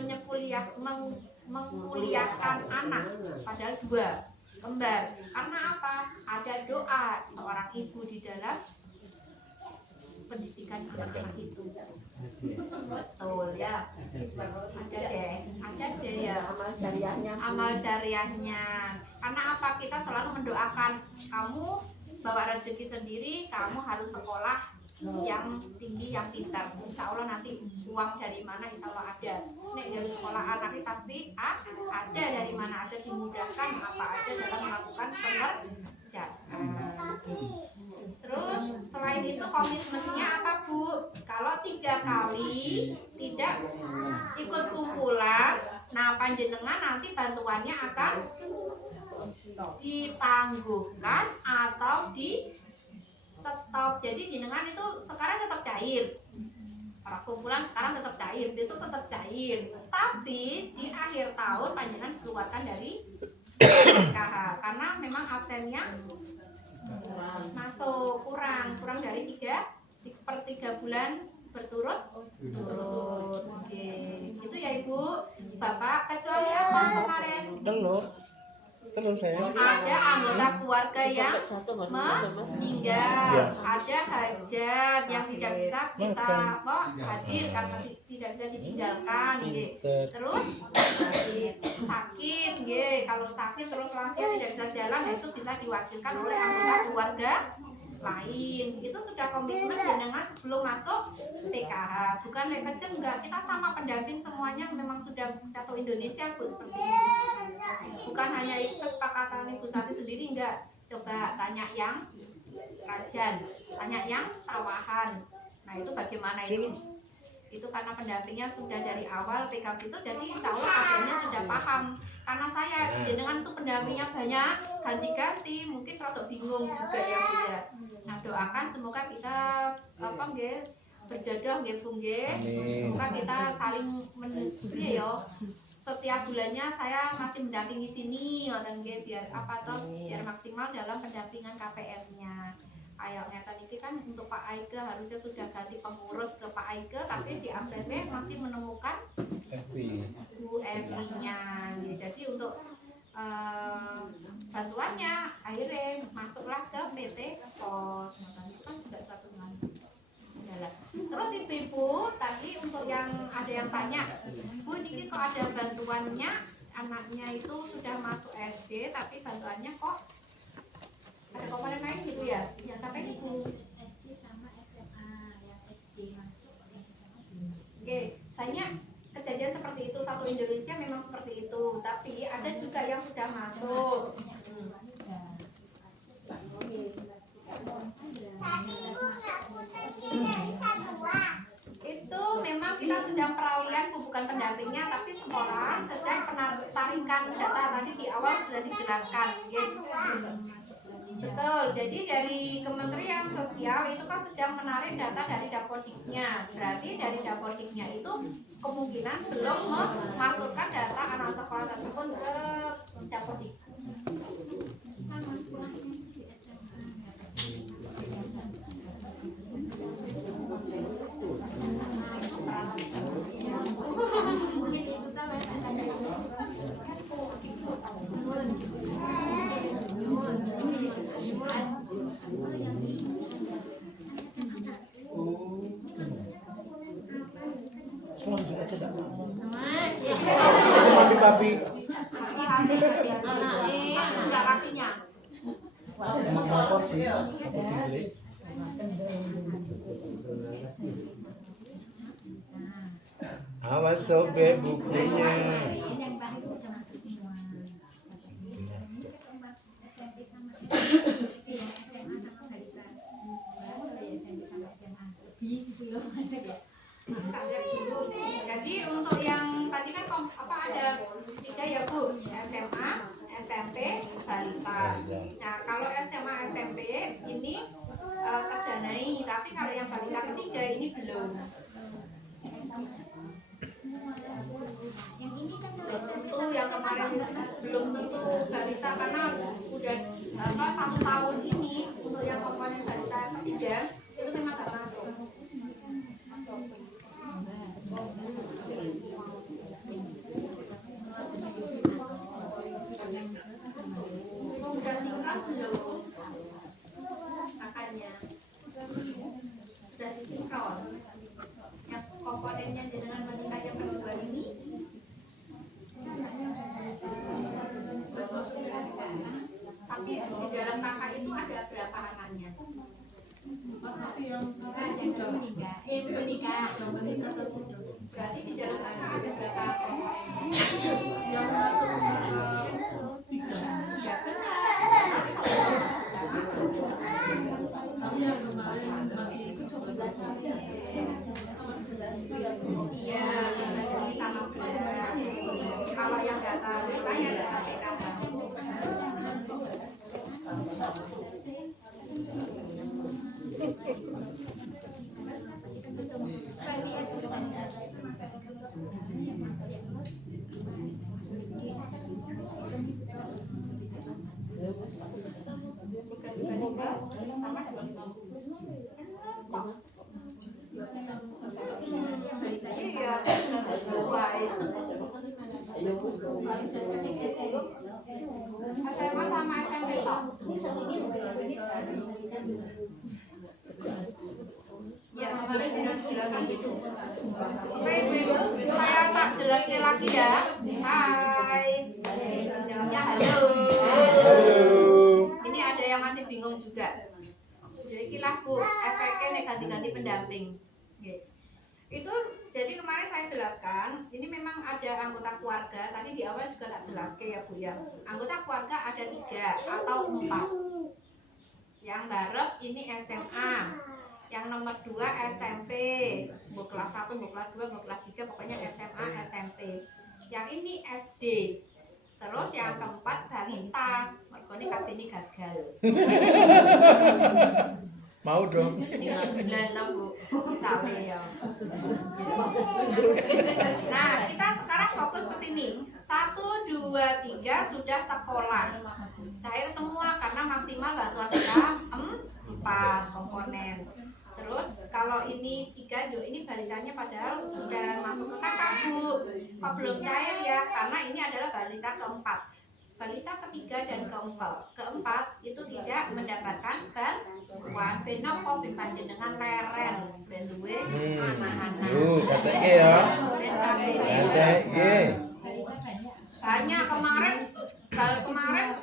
mengkuliahkan anak padahal 2 kembar? Karena apa? Ada doa seorang ibu di dalam pendidikan anak-anak itu. Betul ya. Ada deh ya amal jariahnya. Karena apa? Kita selalu mendoakan kamu bawa rezeki sendiri, kamu harus sekolah yang tinggi, yang pintar. Insya Allah nanti uang dari mana insya Allah ada. Nek dari sekolah anak pasti ada dari mana aja, dimudahkan apa aja dalam melakukan pengerjaan. Terus selain itu komitmennya apa Bu? Kalau 3 kali tidak ikut kumpulan, nah panjenengan nanti bantuannya akan ditangguhkan atau di stop. Jadi jenengan itu sekarang tetap cair. Para kumpulan sekarang tetap cair, besok tetap cair. Tapi di akhir tahun panjenengan keluarkan dari PKH karena memang absennya masuk kurang dari 3 bulan berturut-turut. Oke, gitu ya Ibu, Bapak. Kecuali apa kemarin? Telur saya. Ada anggota keluarga yang meninggal, ada hajat yang tidak bisa kita hadir karena tidak bisa ditinggalkan, terus sakit, kalau sakit terus lansia tidak bisa jalan, itu bisa diwakilkan oleh anggota keluarga lain. Itu sudah komitmen jenengan sebelum masuk PKH, bukan kecil enggak. Kita sama pendamping semuanya memang sudah satu Indonesia Bu, seperti itu. Bukan hanya kesepakatan Ibu Sati sendiri, enggak. Coba tanya yang Rajan, tanya yang Sawahan. Nah itu bagaimana itu? Itu karena pendampingnya sudah dari awal pegang situ, jadi insya Allah kadernya sudah paham. Karena saya jenengan tuh pendampingnya banyak, ganti-ganti, mungkin rada bingung juga ya Bu ya. Nah doakan semoga kita berjodoh Bu. Semoga kita saling setiap bulannya saya masih mendampingi sini, biar biar maksimal dalam pendampingan KPM-nya. Ayo nyata niki kan untuk Pak Aike harusnya sudah ganti pengurus ke Pak Aike, tapi di ACB masih menemukan Bu Evi-nya. Jadi untuk bantuannya akhirnya masuklah ke PT Pos. Nah, itu kan juga suatu hal. Terus ibu-ibu tadi untuk yang ada yang tanya, Bu niki kok ada bantuannya, anaknya itu sudah masuk SD tapi bantuannya kok ada komponen lain gitu ya? Yang sampai ibu SD sama SMA, yang SD masuk, yang SMA belum masuk. Oke, banyak kejadian seperti itu, satu Indonesia memang seperti itu, tapi ada juga yang sudah masuk. Itu memang kita sedang peralihan, bukan pendampingnya, tapi sekolah sedang penarikan data tadi di awal sudah dijelaskan. Betul, jadi dari Kementerian Sosial itu kan sedang menarik data dari Dapodiknya. Berarti dari Dapodiknya itu kemungkinan belum memasukkan data anak sekolah tersebut ke Dapodik. Sama sekolahnya di SMA. Mungkin itu tahu ya, ada yang rapi. Hati-hati, enggak rapinya. Mengkompor sih. Dibeli. Awas sobek bukunya. Yang paling itu bisa masuk semua. SMP sama SMA sama balita. Baru ya SMP sama SMA. Lebih gitu loh. Jadi untuk yang tadi kan ada 3 ya Bu, SMA, SMP, balita. Nah kalau SMA, SMP ini terdanai, tapi kalau yang balita ketiga ini belum. Yang ini kan kalau SMP Itu sama yang SMA kemarin belum tentu balita karena udah 1 tahun ini untuk yang komponen balita ketiga itu memang gak masuk. Udah sinkron belum? Makanya sudah disinkron. Yang komponennya dengan balita yang kedua ini tapi di dalam kakak itu ada berapa anaknya? belum nikah. Belum nikah. Berarti di dalam kakak ada berapa komponen? Yang masuk Ya benar. tapi yang kemarin masih itu coba Iya, bisa jadi sama belas. Kalau yang data saya data PKH. Iya, baik. SMA sama SMP Pak. Ya, kemarin jelas-jelaskan gitu. Oke, Ibu, saya tak jelasin lagi ya. Hai. Jawabnya halo. Ini ada yang masih bingung juga. Jadi lagu efeknya nek ganti-ganti pendamping. Oke. Itu jadi kemarin saya jelaskan, ini memang ada anggota keluarga. Tadi di awal juga tak jelaskan ya Bu ya. Anggota keluarga ada 3 atau 4. Yang barep ini SMA. Yang nomor 2 SMP. Bu kelas 1, bu kelas 2, bu kelas 3, pokoknya SMA, SMP. Yang ini SD. Terus yang keempat balita. Mereka ini kabini gagal. Mau dong. Ini bulan Bu, misalnya ya. Nah, kita sekarang fokus ke sini. 1, 2, 3 sudah sekolah. Cair semua karena maksimal bantuan kita 4 komponen. Terus kalau ini 3, ini balitanya padahal sudah masuk ke kakak Bu. Kok belum cair ya? Karena ini adalah balita keempat. Balita ketiga dan keempat itu tidak mendapatkan bantuan benopo panjenengan leren ben duwe anak-anak. Katanya ya. Katanya. Banyak kemarin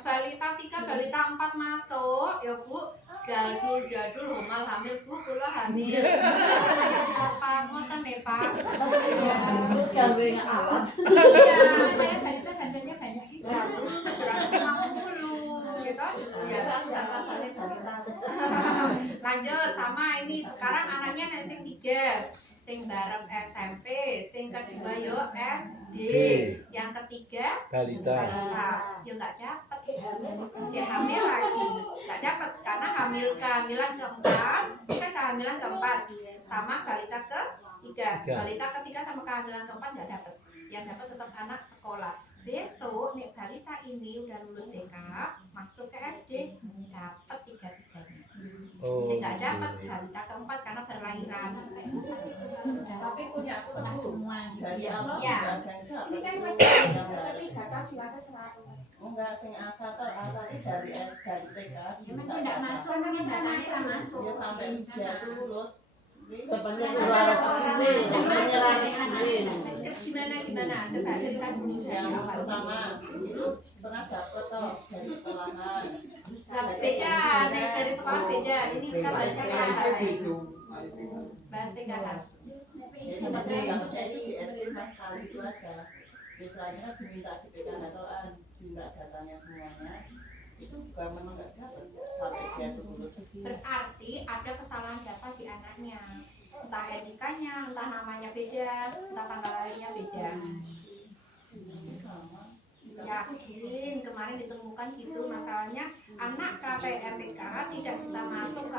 balita 3, balita 4 masuk ya Bu. Jadul umal hamil Bu, kula hamil. Apa ngoten nih Pak? gawe alat. Iya, Saya balita bantuannya banyak gitu. berarti mau dulu gitu. Ya. Lanjut sama ini sekarang anaknya nek sing 3, sing bareng SMP, sing kedua yo SD, yang ketiga Balita. ya nggak dapat, ya hamil lagi nggak dapat karena kehamilan keempat, kan kehamilan keempat sama balita ketiga, balita ketiga sama kehamilan keempat nggak dapat, yang dapat tetap anak sekolah. Besok nih balita ini udah lulus TK masuk ke SD dapat 3-3-nya. Oh. Sih nggak dapat balita keempat karena berlainan. Tapi punya aku Sekolah semua gitu dari ya. awal Ya. Ini kan masih tapi gagal sih ada selalu. enggak sing asal ini dari TK. Ya memang tidak masuk kan datanya tidak masuk. Dia sampai usia itu lulus. Tidak masuk. Gimana? Coba cerita dulu dari Yang awal. pertama itu pernah dapet toh dari sekolahan. Nah, beda, nih dari sekolah beda. Ini kita bahasnya kelas lain. Bahas PKH. Jadi maksudnya yang itu di SD pas kali itu aja. Biasanya kan diminta di PKH atau diminta datanya semuanya. Itu bukan memang nggak dapat sampai dia itu lulus. Berarti ada kesalahan data di anaknya. Entah NIK-nya, entah namanya beda, entah tanggal lahirnya beda. Sama. Yakin kemarin ditemukan gitu masalahnya anak KPR PKH tidak bisa masuk ke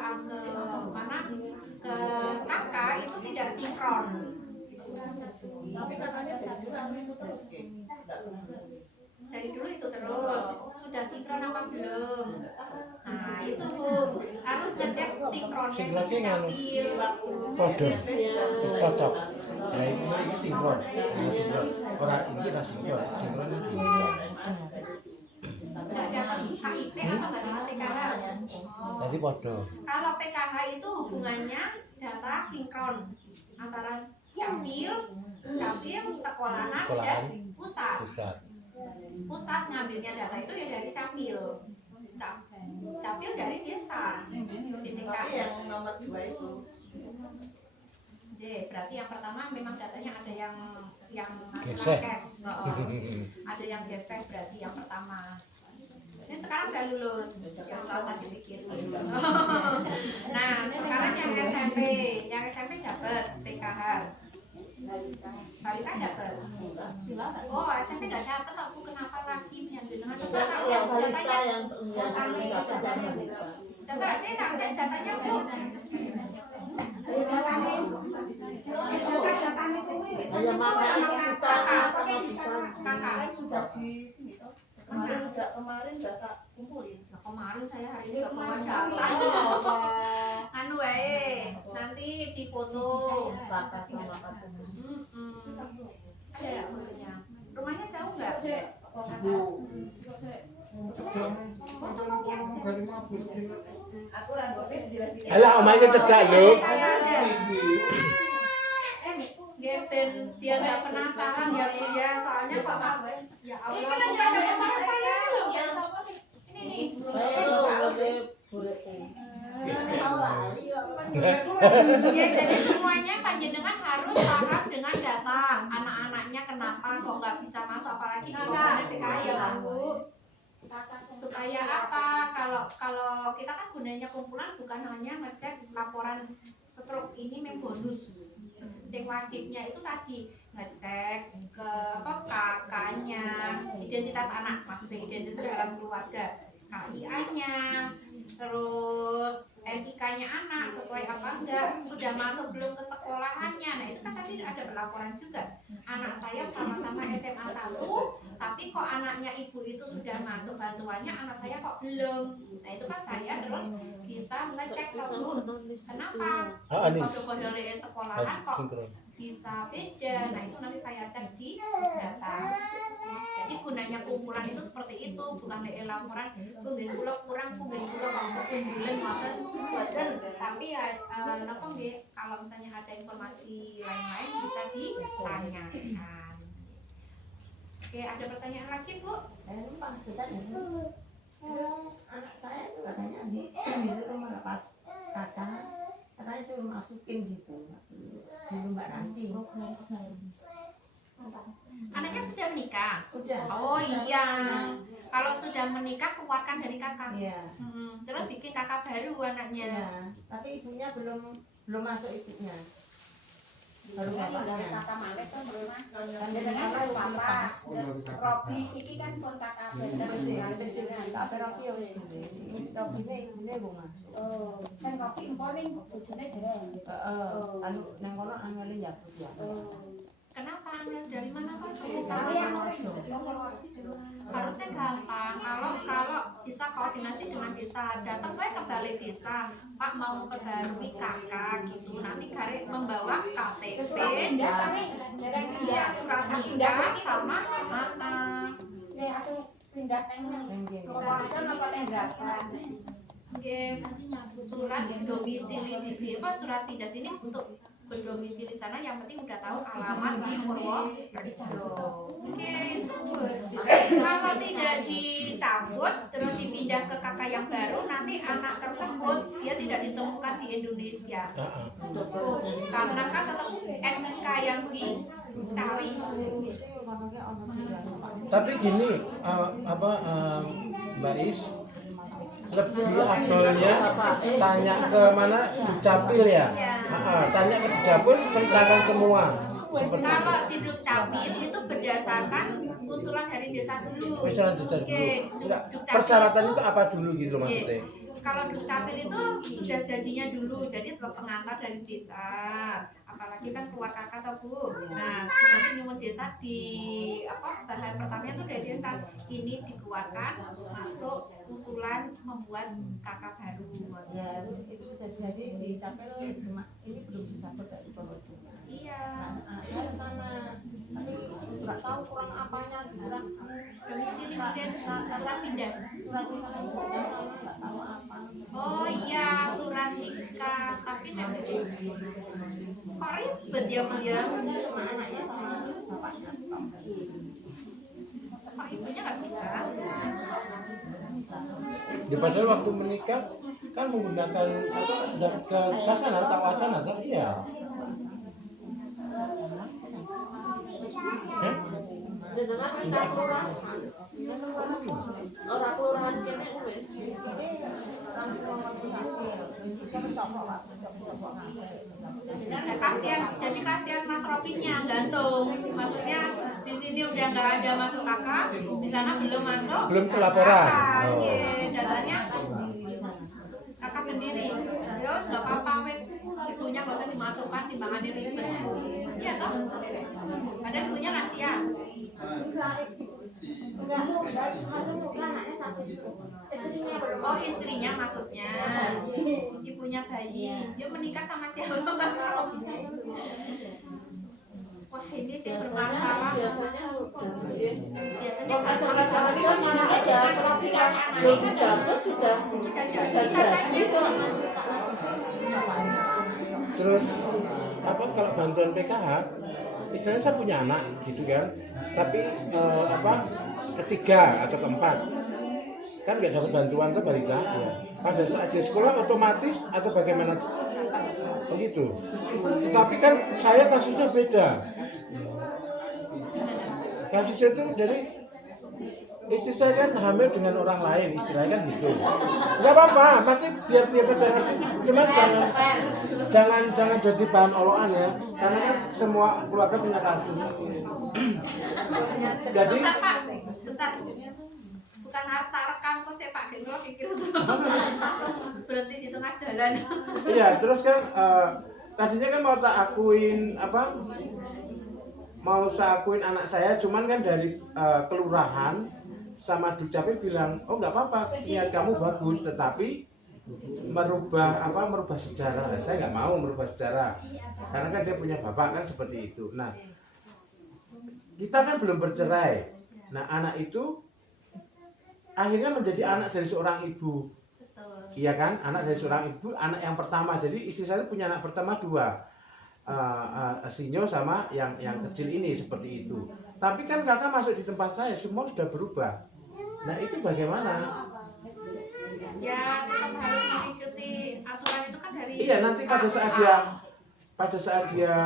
mana ke KK itu tidak sinkron. Tapi katanya dari dulu aku itu terus nggak pernah berhenti. Dari dulu itu terus sudah sinkron apa belum? Nah itu Bu harus ngecek sinkronnya Sinkronnya nganu. capil. Kode wis cocok. Nah ini sinkron. Nah sinkron. Orang ini lah sinkron. Sinkronnya ini. Nggak ada KIP atau nggak ada PKH? Oh. Jadi podo. Kalau PKH itu hubungannya data sinkron antara capil, sekolahan dan pusat. Pusat ngambilnya data itu ya dari capil. Capil dari desa. Tapi yang nomor 2 itu J, berarti yang pertama memang datanya ada yang Gesek. cash. Ada yang gesek berarti yang pertama. Ini sekarang udah lulus, yang selatan dipikirin. Nah, sekarang yang SMP dapat PKH. Balita dapat. Oh, SMP nggak dapat, aku kenapa lagi yang dengan Yang balita yang datanya. Coba sih nggak datanya Bu. Saya mana kita sama kita. kan sudah di sini toh. Kemarin udah tak kumpulin. Nah, kemarin saya hari ini nggak bawa data. Anu wae, nanti difoto. Batas sama batas. Ada ya fotonya. Rumahnya jauh nggak? Alah omahnya cedak lho. Saya ada. Dia biar nggak penasaran ya soalnya kok sampai ya Allah. Ini kan ada rumah saya loh. Ya ini nih. Ya jadi semuanya panjenengan harus paham dengan data anak-anaknya kenapa kok nggak bisa masuk apalagi di PKI ya Bu. Supaya apa? Kalau kita kan gunanya kumpulan bukan hanya ngecek laporan stroke ini bonus. Yang wajibnya itu tadi ngecek ke kakaknya, identitas anak, maksudnya identitas dalam keluarga, KIA-nya, terus NIK-nya anak sesuai apa enggak, sudah masuk belum ke sekolahannya. Nah itu kan tadi ada pelaporan juga. Anak saya sama-sama SMA 1, tapi kok anaknya ibu itu sudah masuk bantuannya, anak saya kok belum. Nah itu kan saya terus bisa ngecek ke Bu, kenapa kode-kode dari sekolahan kok bisa beda. Nah itu nanti saya cek di data. Jadi gunanya kumpulan itu seperti itu, bukan dari laporan punggen kula kurang, punggen kula kok punggen ngoten boten. Tapi ya napa nggih kalau misalnya ada informasi lain-lain bisa ditanyakan. Oke, ada pertanyaan lagi Bu? Pak sebentar ya. Anak saya itu katanya disuruh melepas katanya suruh masukin gitu. Dulu Mbak Ranti. Anaknya sudah menikah? Udah. Oh iya. Kalau sudah menikah keluarkan dari kakak. Iya. Terus bikin kakak baru anaknya. Iya. Tapi ibunya belum masuk ibunya. Baru bapaknya. Kakak Malek kan belum dengan baru papa. Robi iki kan pun kakak Tapi Rocky ya wis. Rocky ibunya belum masuk. oh kan Robi empone bojone dereng. Heeh. Anu nang kono angel ya. Kenapa Angel dari mana Pak? Tapi yang Harusnya gampang. Kalau bisa koordinasi dengan desa, datang baik ke balai desa. Pak mau memperbarui kakak gitu. Nanti Karek membawa KTP, iya surat nikah sama aku pindah tengah. Pokoknya apa tenggapan. surat domisili di sini, surat pindah sini untuk berdomisili sana, yang penting udah tahu alamat di Purworejo. Oke, kalau tidak dicabut terus dipindah ke kakak yang baru, nanti anak tersebut dia tidak ditemukan di Indonesia karena kan tetap SK yang dicari. Tapi gini, Mbak Is, lebih afdolnya tanya ke mana Dukcapil ya. Tanya ke Dukcapil, ceritakan semua. Seperti itu. Kalau di Dukcapil itu berdasarkan usulan dari desa dulu. Misalnya dulu. Oke, Enggak, Dukcapil persyaratan itu apa dulu gitu loh Oke. maksudnya. Kalau Dukcapil itu sudah jadinya dulu, jadi tetap pengantar dari desa. Apalagi kan keluar kakak atau bu. Nah, nanti nyuwun desa di bahan pertamanya itu dari desa ini dikeluarkan, masuk usulan membuat kakak baru. Ya, terus itu bisa jadi dicapel ini belum dicapel dari Purworejo. Iya. Nah, saya sana, tapi nggak tahu kurang apanya, kurang Domisili mungkin surat pindah. surat nikah lagi nggak tahu apa. Oh iya, surat nikah. Tapi kok ribet ya bu ya? Cuma anaknya sama bapaknya. Kok ibunya nggak bisa? Ya, padahal waktu menikah kan menggunakan ke kasana, tawasana, tapi ya. Orang kelurahan kene wis. Jadi kasihan Mas Robinya gantung. Maksudnya di sini udah nggak ada masuk kakak, di sana belum masuk. Belum pelaporan. Kakak, Oh. iya, datanya kakak sendiri. Ya wes nggak apa-apa wes. Ibunya nggak usah dimasukkan, timbangan ribet. Iya toh? Padahal ibunya lansia. Oh istrinya maksudnya, ibunya bayi. Dia menikah sama siapa Mas Robi? Wah ini sih bermasalah. Biasanya Biasanya kadang-kadang kan mana aja tapi kan belum dicabut sudah jadi kok. Terus kalau bantuan PKH, istilahnya saya punya anak gitu kan, tapi ketiga atau keempat kan nggak dapat bantuan tuh balita ya. Pada saat di sekolah otomatis atau bagaimana begitu. Tetapi kan saya kasusnya beda. Kasusnya itu jadi istri saya kan hamil dengan orang lain, istilahnya kan gitu. Nggak apa-apa, pasti biar berjalan. Cuman jangan jadi bahan olokan ya, karena kan semua keluarga punya kasus. Jadi bentar. Bukan harta rekam kok saya Pak Gendro pikir berhenti di tengah jalan. iya, terus kan tadinya kan mau tak akuin saya akuin anak saya, cuman kan dari kelurahan sama Dukcapil bilang, oh nggak apa-apa, niat kamu bagus, tetapi merubah sejarah. Saya nggak mau merubah sejarah, karena kan dia punya bapak kan seperti itu. Nah, kita kan belum bercerai. Nah, anak itu akhirnya menjadi anak dari seorang ibu. Betul. Iya kan, anak dari seorang ibu, anak yang pertama. Jadi istri saya punya anak pertama 2, Sinyo sama yang kecil ini seperti itu. Tapi kan kakak masuk di tempat saya semua sudah berubah. Nah itu bagaimana? Ya tetap harus mengikuti aturan itu kan dari. Iya, nanti pada saat dia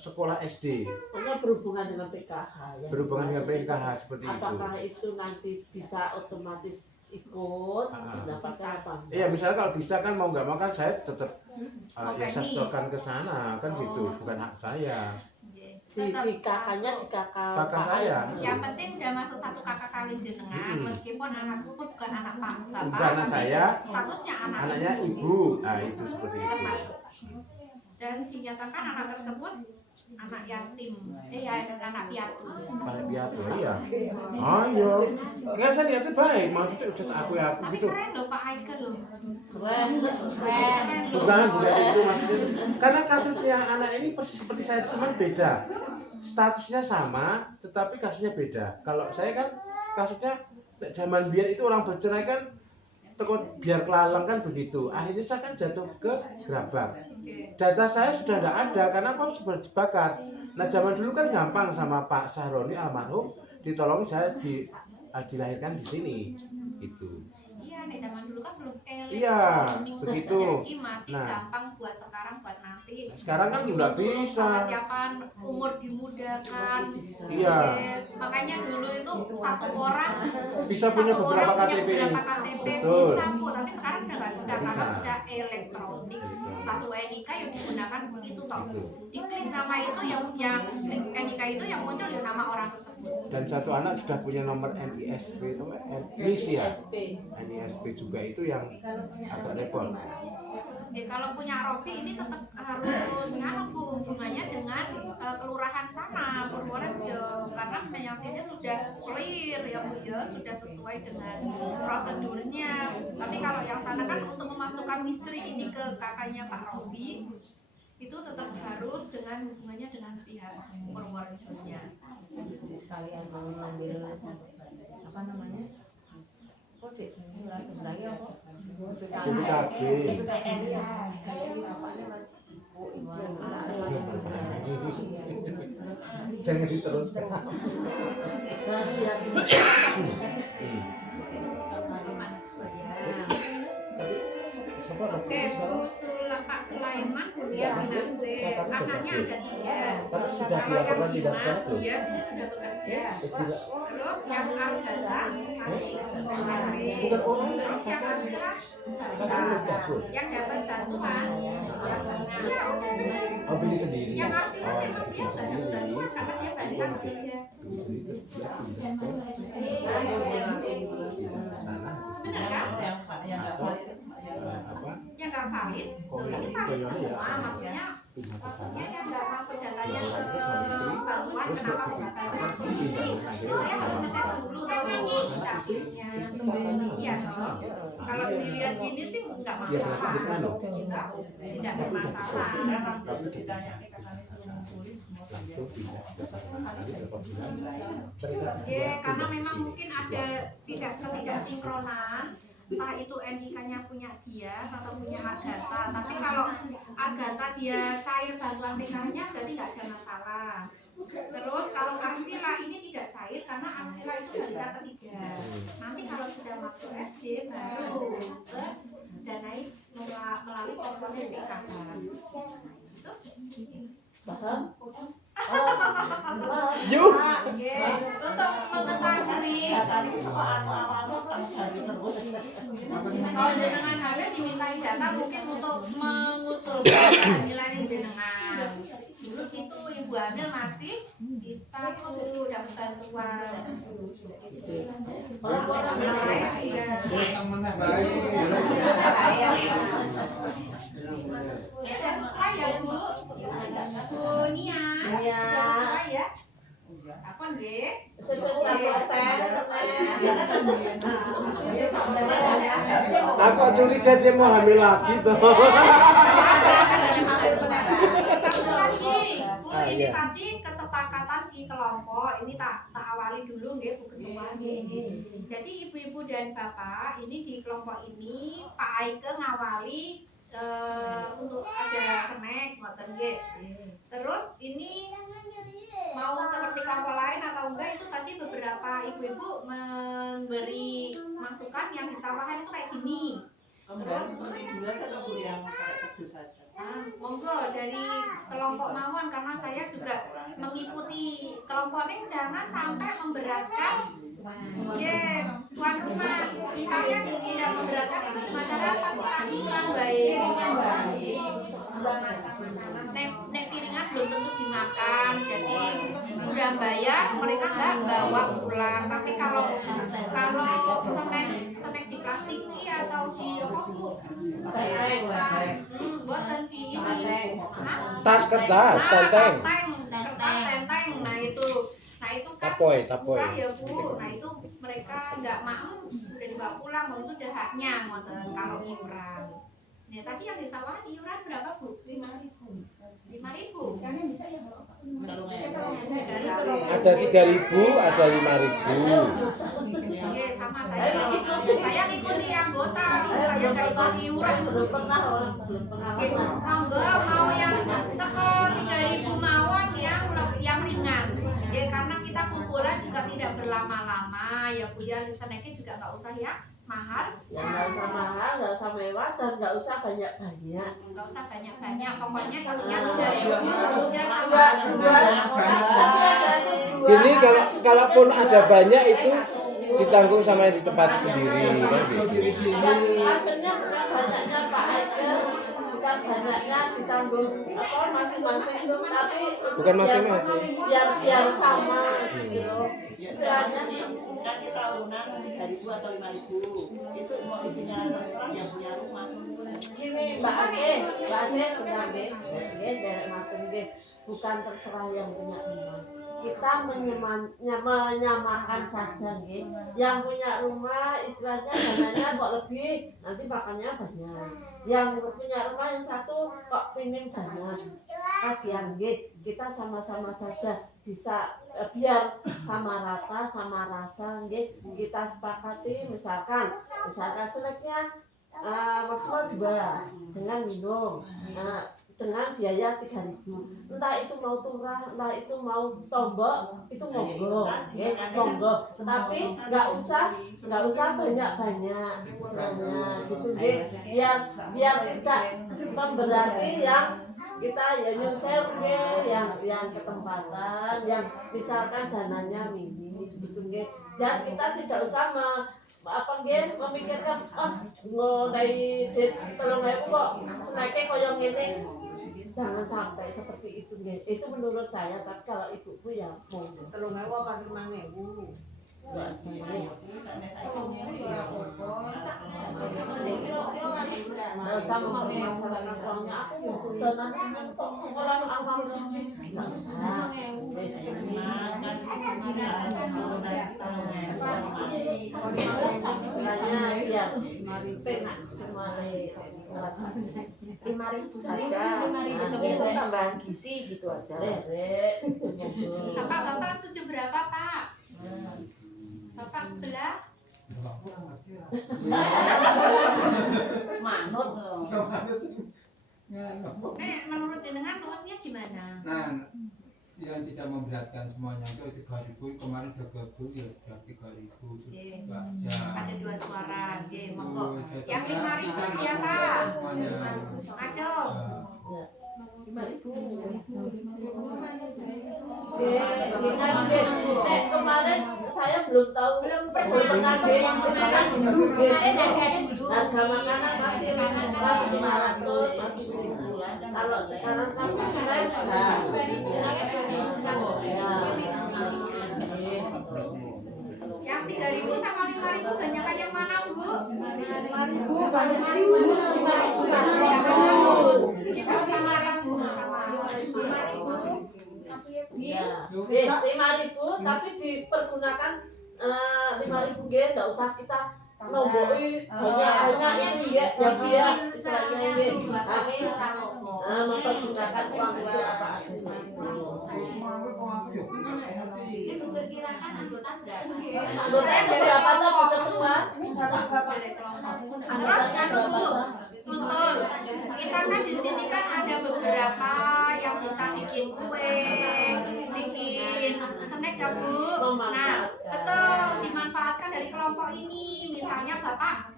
sekolah SD, Pokoknya berhubungan dengan PKH ya. berhubungan dengan PKH seperti itu. Apakah itu nanti bisa otomatis ikut mendapatkan apa? Iya, misalnya kalau bisa kan mau nggak mau kan saya tetap ya saya setorkan ke sana kan gitu, bukan hak saya. Di kakaknya di Kakak kakak saya. Yang penting udah masuk satu kakak kawin jenengan, meskipun anak tersebut bukan anak bapak. Bukan anak tapi saya, statusnya anaknya ibu. Nah itu seperti itu. termasuk. Dan dinyatakan anak tersebut anak yatim, anak piatu. Anak piatu ya. Oh iya. Kan saya niatnya baik, maksudnya udah aku Tapi gitu. keren loh Pak Aike loh. keren. Keren loh. Bukan itu maksudnya. Karena kasusnya anak ini persis seperti saya, cuman beda. Statusnya sama, tetapi kasusnya beda. Kalau saya kan kasusnya zaman biar itu orang bercerai kan biar kelalang kan begitu. Akhirnya saya kan jatuh ke gerabak. Oke. Data saya sudah tidak ada karena kok sudah dibakar. Nah zaman dulu kan gampang sama Pak Sahroni almarhum, ditolong saya dilahirkan di sini, gitu. Iya, nih zaman dulu kan belum Iya, begitu. Jadi masih Nah. gampang buat sekarang, buat nanti. Sekarang kan nggak bisa. Persiapan umur dimudahkan. Iya. Makanya dulu itu satu orang Bisa punya satu beberapa orang KTP. punya beberapa KTP Betul. bisa Bu, tapi sekarang udah nggak bisa Nggak karena bisa. sudah elektronik. Satu NIK yang digunakan itu toh. Gitu. Diklik nama itu yang klik NIK itu yang muncul di nama orang tersebut. Dan satu anak sudah punya nomor NISP itu NIS ya. NISP juga itu yang agak repot. Kalau punya Rofi ini tetap harus Bu, hubungannya dengan kelurahan sana Purworejo karena menyangsinya sudah clear ya Bu ya, sudah sesuai dengan prosedurnya. Tapi kalau yang sana kan untuk memasukkan misteri ini ke kakaknya Pak Rofi itu tetap harus dengan hubungannya dengan pihak Purworejo-nya. Sekalian mau ngambil apa namanya? Kok cek surat keterangan apa? CPKB. Jangan diteruskan. Tapi siapa Oke, Pak Sulaiman dia Binasir, anaknya ada 3. Tapi sudah Kalau dilaporkan yang tidak 5 satu. dia sudah bekerja. Tidak. Terus yang Argala masih SMP. Bukan orang. Terus yang Astra Bahkan cabut. yang dapat bantuan. Iya, Oh pilih sendiri. yang artinya Oh memang dia pilih sudah sendiri. dapat bantuan karena dia balikan 3. Pilih sendiri terus dia Dan pindah masuk ke SPC. sana. Benar kan? yang nggak valid Apa? Yang nggak valid, ini valid semua, maksudnya Pindah ke sana. maksudnya yang nggak masuk datanya Yang ke lain itu suami istri. bantuan Terus kenapa buat nggak apa? masuk? Pindah Ini akhirnya saya harus sama. ngecek dulu tuh dapurnya. Iya toh. Kalau dilihat gini sih nggak Ya berarti di sana. masalah. Tidak ada masalah. Tapi ditanya langsung pindah ke sana. Nanti berapa bulan? Mereka Oke, berdua karena pindah memang ke sini. mungkin ada ketidaksinkronan, entah itu NIK-nya punya dia atau punya Agatha. Tapi kalau Agatha dia cair bantuan PKH-nya berarti nggak ada masalah. Terus kalau Arsila ini tidak cair karena Arsila itu balita ketiga. Nanti kalau sudah masuk SD baru danai melalui komponen PKH. Paham? Yuk. Oke, untuk mengetahui kalau jenengan harus dimintai data mungkin untuk mengusulkan kehamilan jenengan. Dulu itu ibu hamil masih bisa tuh dapat bantuan. Orang-orang lain tidak. Sudah sesuai ya Bu? Bu Nia, sudah sesuai ya? Apa nggih? Aku curiga dia mau hamil lagi tuh. Satu lagi, Bu, ini iya. tadi kesepakatan di kelompok. Ini tak awali dulu nggih Bu Ketua nggih. Jadi ibu-ibu dan bapak ini di kelompok ini Pak Aike ngawali untuk ada snack ngoten nggih. Terus ini mau seperti kelompok lain atau enggak itu tadi beberapa ibu-ibu memberi masukan yang disampaikan itu kayak gini. Enggak seperti dulu aja atau Bu yang kayak kerdus saja. Monggo dari kelompok Mawon karena saya juga mengikuti kelompok ini jangan sampai memberatkan tuan rumah. Misalnya tidak memberatkan itu masyarakat kurang baik. Nek piringan belum tentu dimakan, jadi sudah bayar mereka nggak bawa pulang. Tapi kalau snack di plastiki atau di apa Bu? Buatan di ini. Tas kertas, tenteng. Kertas tenteng. Nah itu kan Tapoy. murah ya Bu. Nah itu mereka nggak mau udah dibawa pulang, mau itu udah haknya ngoten kalau iuran. Nah tadi yang disawahkan iuran berapa Bu? 5.000. 5.000. Ada 3.000, ada 5.000. Oke, sama saya ngikuti anggota, saya nggak ikut iuran. belum pernah orang belum pernah. Monggo mau yang teko 3.000 mawon yang ringan. Ya karena kita kumpulan juga tidak berlama-lama ya Bu ya, snacknya juga nggak usah ya mahal. Ya nggak usah mahal, nggak usah mewah, dan nggak usah banyak-banyak. Nggak usah banyak-banyak, pokoknya isinya Ah. 3.000 ya Ini kalaupun ada banyak itu ditanggung sama yang di tempat sendiri kan gitu. Maksudnya bukan banyaknya Pak Aja, bukan banyaknya ditanggung apa masing-masing, tapi Bukan masing-masing. biar sama gitu loh. Istilahnya Kan kita urunan 3.000 atau 5.000. Itu mau isinya terserah yang punya rumah. gini Mbak Ase benar deh, dari maksud deh, bukan terserah yang punya rumah. Kita menyamakan saja nggih. Yang punya rumah istilahnya dananya kok lebih, nanti makannya banyak. Yang punya rumah yang satu kok pingin banyak. Kasihan nggih, kita sama-sama saja bisa biar sama rata, sama rasa nggih. Kita sepakati misalkan snacknya maksimal 2 dengan minum. Dengan biaya 3.000. Entah itu mau turah, entah itu mau tombok, itu monggo, monggo. Tapi nggak usah banyak-banyak, gitu deh. Biar tidak memberati yang kita ya nyunsel yang ketempatan, yang misalkan dananya minim, gitu deh. Dan kita tidak usah memikirkan dari 3.000 kok snacknya koyo ngene. Jangan sampai seperti itu nggih. Itu menurut saya, tapi kalau ibuku ya monggo. 3.000 apa 5.000? Sama masyarakat soalnya aku dan orang awam siji nggak usah. Makanya ya penak semuanya. 5.000 saja. 5.000 Itu tambahan gizi gitu aja. Bapak setuju berapa Pak? Bapak sebelah? Manut loh. Menurut jenengan luasnya gimana? Nah, yang tidak memberatkan semuanya itu 3.000, kemarin 3.000 ya sudah 3.000 Oke. baca. Ada 2 suara, oke, monggo. Saya Yang coba 5.000 siapa? semuanya. Ajo. 5.000. Kemarin saya belum tahu, belum pernah harga makanan masih 500, masih 1.000. Kalau sekarang sampai Yang 3.000 sama 5.000 banyakan yang mana Bu? 5.000 banyak 5.000 tapi dipergunakan 5.000 nggih, enggak usah kita nomboi hanya itu ya biar istilahnya nggih mempergunakan uang itu apa adanya. Itu perkirakan anggota berapa? Anggotanya berapa tuh semua? Anggotanya Bu. Susul. Kita kan di sini kan ada beberapa yang bisa bikin kue, bikin snack ya Bu. Nah, betul dimanfaatkan dari kelompok ini. Misalnya Bapak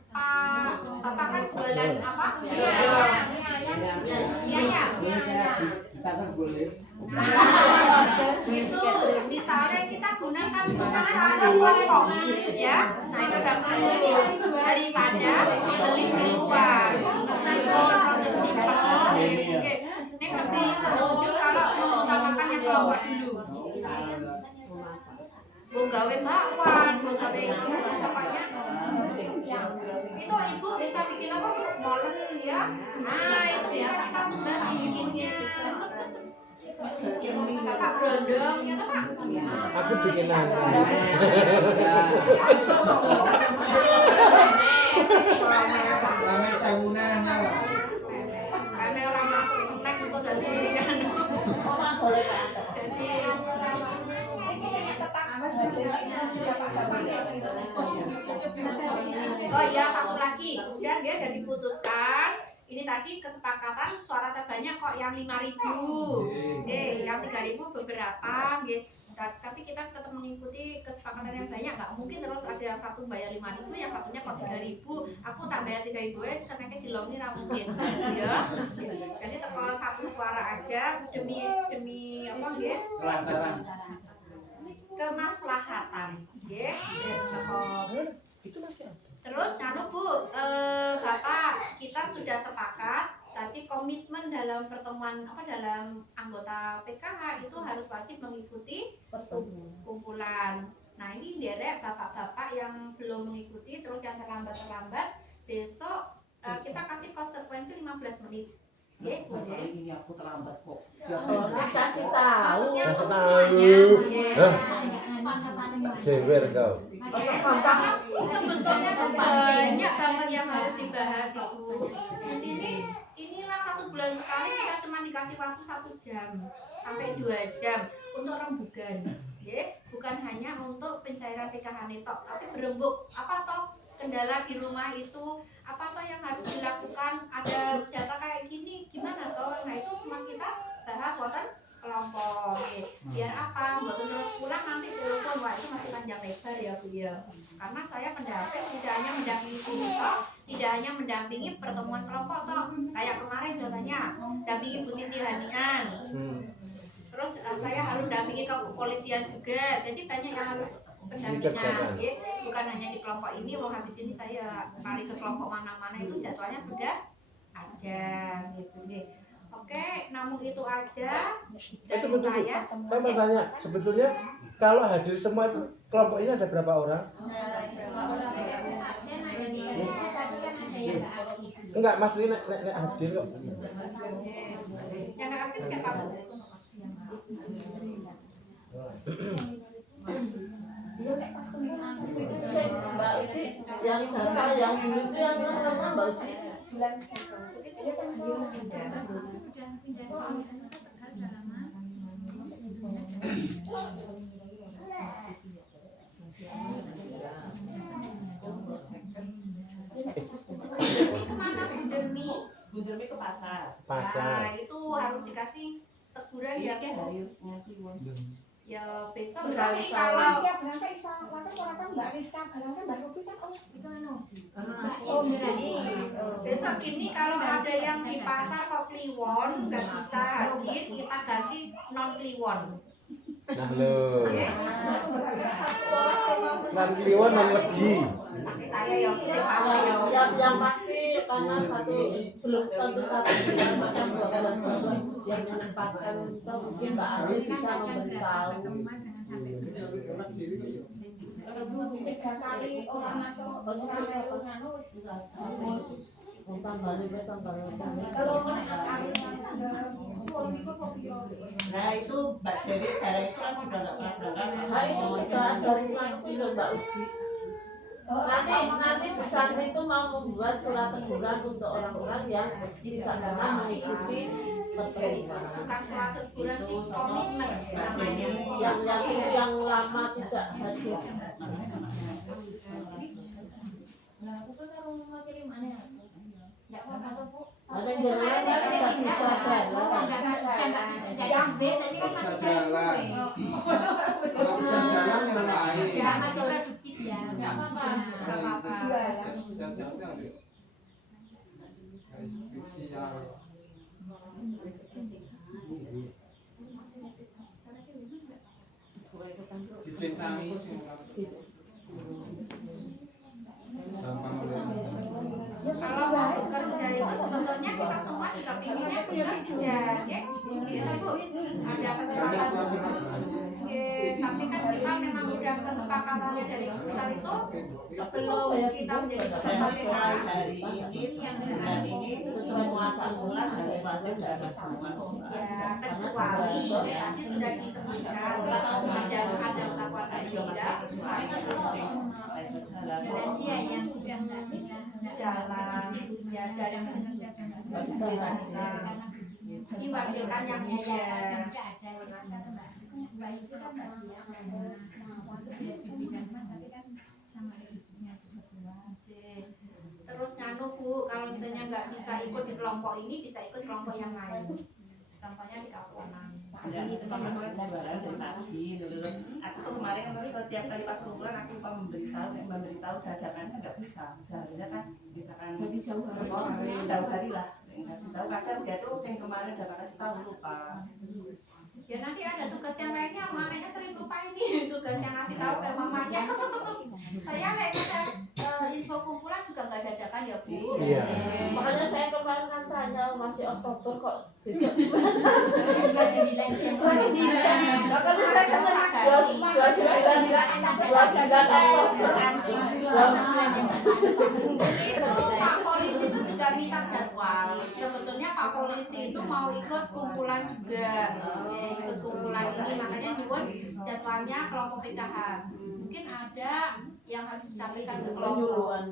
kan jualan apa? Iya. Itu misalnya kita gunakan untuk kelompok ya. Nah itu bagus daripada beli di luar. Simpel. Oke. Ini masih setuju kalau mengutamakan yang kelompok dulu. Mau gawe bakwan, mau gawe itu pokoknya. Itu ibu bisa bikin apa Bu? Molen ya. Nah itu bisa kita ubah bikinnya. Kakak berondong ya Pak. Aku bikin nasi. Rame sawunan ya. Rame orang masuk snack itu jadi Orang boleh jadi Oh iya, satu lagi. Kemudian dia sudah diputuskan. Ini tadi kesepakatan suara terbanyak kok yang 5.000. Yang 3.000 beberapa, tapi kita tetap mengikuti kesepakatan yang banyak. Nggak mungkin terus ada yang satu bayar 5.000, yang satunya kok 3.000. Aku tak bayar 3.000 ya, senangnya dilongi nggak mungkin, ya. Jadi kalau satu suara aja demi apa ya? Kelancaran. Kemaslahatan, ya. Itu masih ada. Terus Bu, Bapak, kita sudah sepakat tadi komitmen dalam pertemuan dalam anggota PKH itu harus wajib mengikuti kumpulan. Nah, ini derek bapak-bapak yang belum mengikuti, terus yang terlambat besok kita kasih konsekuensi 15 menit. Ya, boleh. Ini aku terlambat kok. Kasih tahu. Maksudnya untuk Kesepakatan Jewer kau. sebetulnya banyak banget yang harus dibahas itu. Di sini inilah 1 bulan sekali kita cuma dikasih waktu 1 jam sampai 2 jam untuk rembugan, ya. Bukan hanya untuk pencairan PKH netok, tapi berembuk apa toh kendala di rumah itu, apa toh yang harus dilakukan, ada data kayak gini gimana toh. Nah, itu semua kita bahas wonten kelompok, ya. Biar apa? Buat terus pulang nanti telepon, wah itu masih panjang lebar ya Bu ya. Karena saya pendamping tidak hanya mendampingi sini toh, tidak hanya mendampingi pertemuan kelompok toh. Kayak kemarin contohnya, dampingi Bu Siti Hanian. Terus saya harus dampingi ke kepolisian juga. Jadi banyak yang harus pendampingan, ya. Bukan hanya di kelompok ini, mau habis ini saya lari ke kelompok mana-mana itu jadwalnya sudah ada, gitu deh. Oke, namun itu aja dari saya. Saya mau tanya, sebetulnya kalau hadir semua itu kelompok ini ada berapa orang? Enggak, Mas ini nek hadir kok. Yang nggak aktif siapa Bu? Mbak Uci, yang data yang dulu itu yang mana Mbak Uci? Itu mana Bundermi ke pasar. Nah, itu harus dikasih teguran ya. Ini hari kliwon. Ya besok Sekali berarti kalau siap berangkat isa latar orang Mbak Rizka berangkat Mbak Rupi kan itu Mbak Is. besok ini kalau ada yang di pasar kok kliwon nggak bisa hadir, kita ganti non kliwon. Nah lo, Oke? nan kliwon nan legi. Tapi saya ya bisa pasti ya. Yang pasti karena belum tentu satu bulan macam 12 yang menyempatkan itu mungkin Mbak Asih bisa memberitahu. Jangan sampai Sekali orang masuk sampai nganu Tanggal kalau suami itu kok Nah itu Mbak Dewi barang itu kan juga nggak pernah berangkat. Nah itu sudah ada reaksi loh Mbak Uci. Nanti Bu Santri itu mau membuat surat teguran untuk orang-orang yang tidak pernah mengikuti pertemuan. Bukan suatu teguran sih, komitmen namanya. Yang lama tidak hadir. Nah, aku tuh kalau mau kirim mana? Ya apa Bu? Ada yang jalan bisa Yang B tadi kan masih jalan. Kalau bisa jalan yang lain. Ya masih produktif ya. Nggak apa-apa. Nggak apa-apa. Bisa jalan yang harus sosial. Dicintai semua. Gampang Kalau bekerja itu sebetulnya kita semua juga pinginnya punya kerja, ya. Kita Bu, ada kesempatan. Oke, tapi kan kita memang udah kesepakatannya dari pusat itu belum kita menjadi peserta Mulai PKH. hari ini yang bulan ini sesuai muatan bulan harus wajib jaga semua. Ya, kecuali tadi sudah disebutkan ada melakukan agenda, misalnya Lansia yang udah nggak bisa jalan, ya dari bisa diwakilkan yang muda. Mbak itu kan pasti ya sama waktu biar bidang tapi kan sama ibunya kebetulan. Terus nganu Bu, kalau misalnya nggak bisa ikut di kelompok ini, bisa ikut kelompok yang lain. Contohnya di Kaponan. Ya, teman-teman dari pagi dulu. Aku tuh kemarin setiap kali pas kumpulan aku lupa memberitahu dadakannya nggak bisa. Seharusnya kan misalkan jauh hari lah. Kasih tahu kadang dia tuh yang kemarin udah kasih tahu lupa. Ya nanti ada tugas yang lainnya, mamanya sering lupa ini tugas yang ngasih tahu ke mamanya. Saya info kumpulan juga nggak dadakan ya Bu. Iya. Makanya saya kemarin kan tanya masih Oktober kok besok 29 yang makanya saya kan 29 Pak Polisi itu juga minta jadwal. Sebetulnya Pak Polisi itu mau ikut kumpulan juga, ikut kumpulan ini, makanya nyuwun jadwalnya kelompok PKH. Mungkin ada yang harus disampaikan ke kelompok.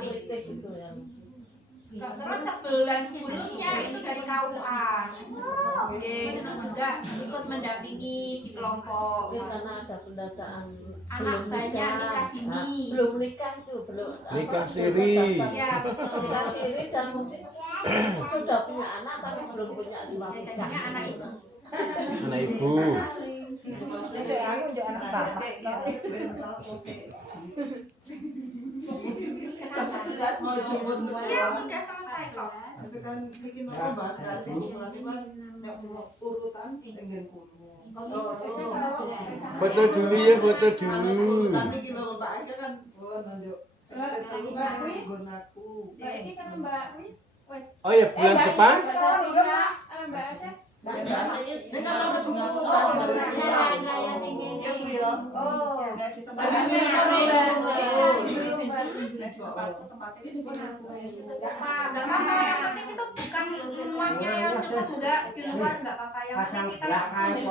kritik itu yang Terus sebulan sebelumnya itu dari KUA, itu juga ikut mendampingi di kelompok. karena ada pendataan Anak banyak nikah dini. belum nikah itu belum Nikah siri. Iya betul. nikah siri dan mesti sudah punya anak tapi belum punya suami. Jadinya anak ibu. Anak ibu. Jam 11 mau jemput Iya semua. sudah selesai kok. Itu kan bikin orang bahas ngaji simulasi kan yang urutan dengan kuno. Foto dulu ya, foto dulu. Nanti kita Mbak aja kan nunjuk. Itu kan gunaku. Berarti kan Mbak wes Oh ya, bulan depan? Mbak Asya Ini kan mau ketemu jalan raya sing ngene. Oh, di tempat tempat ini di sini. Gak apa-apa, yang penting itu bukan rumahnya yang cukup enggak di luar enggak apa-apa, yang penting kita langsung di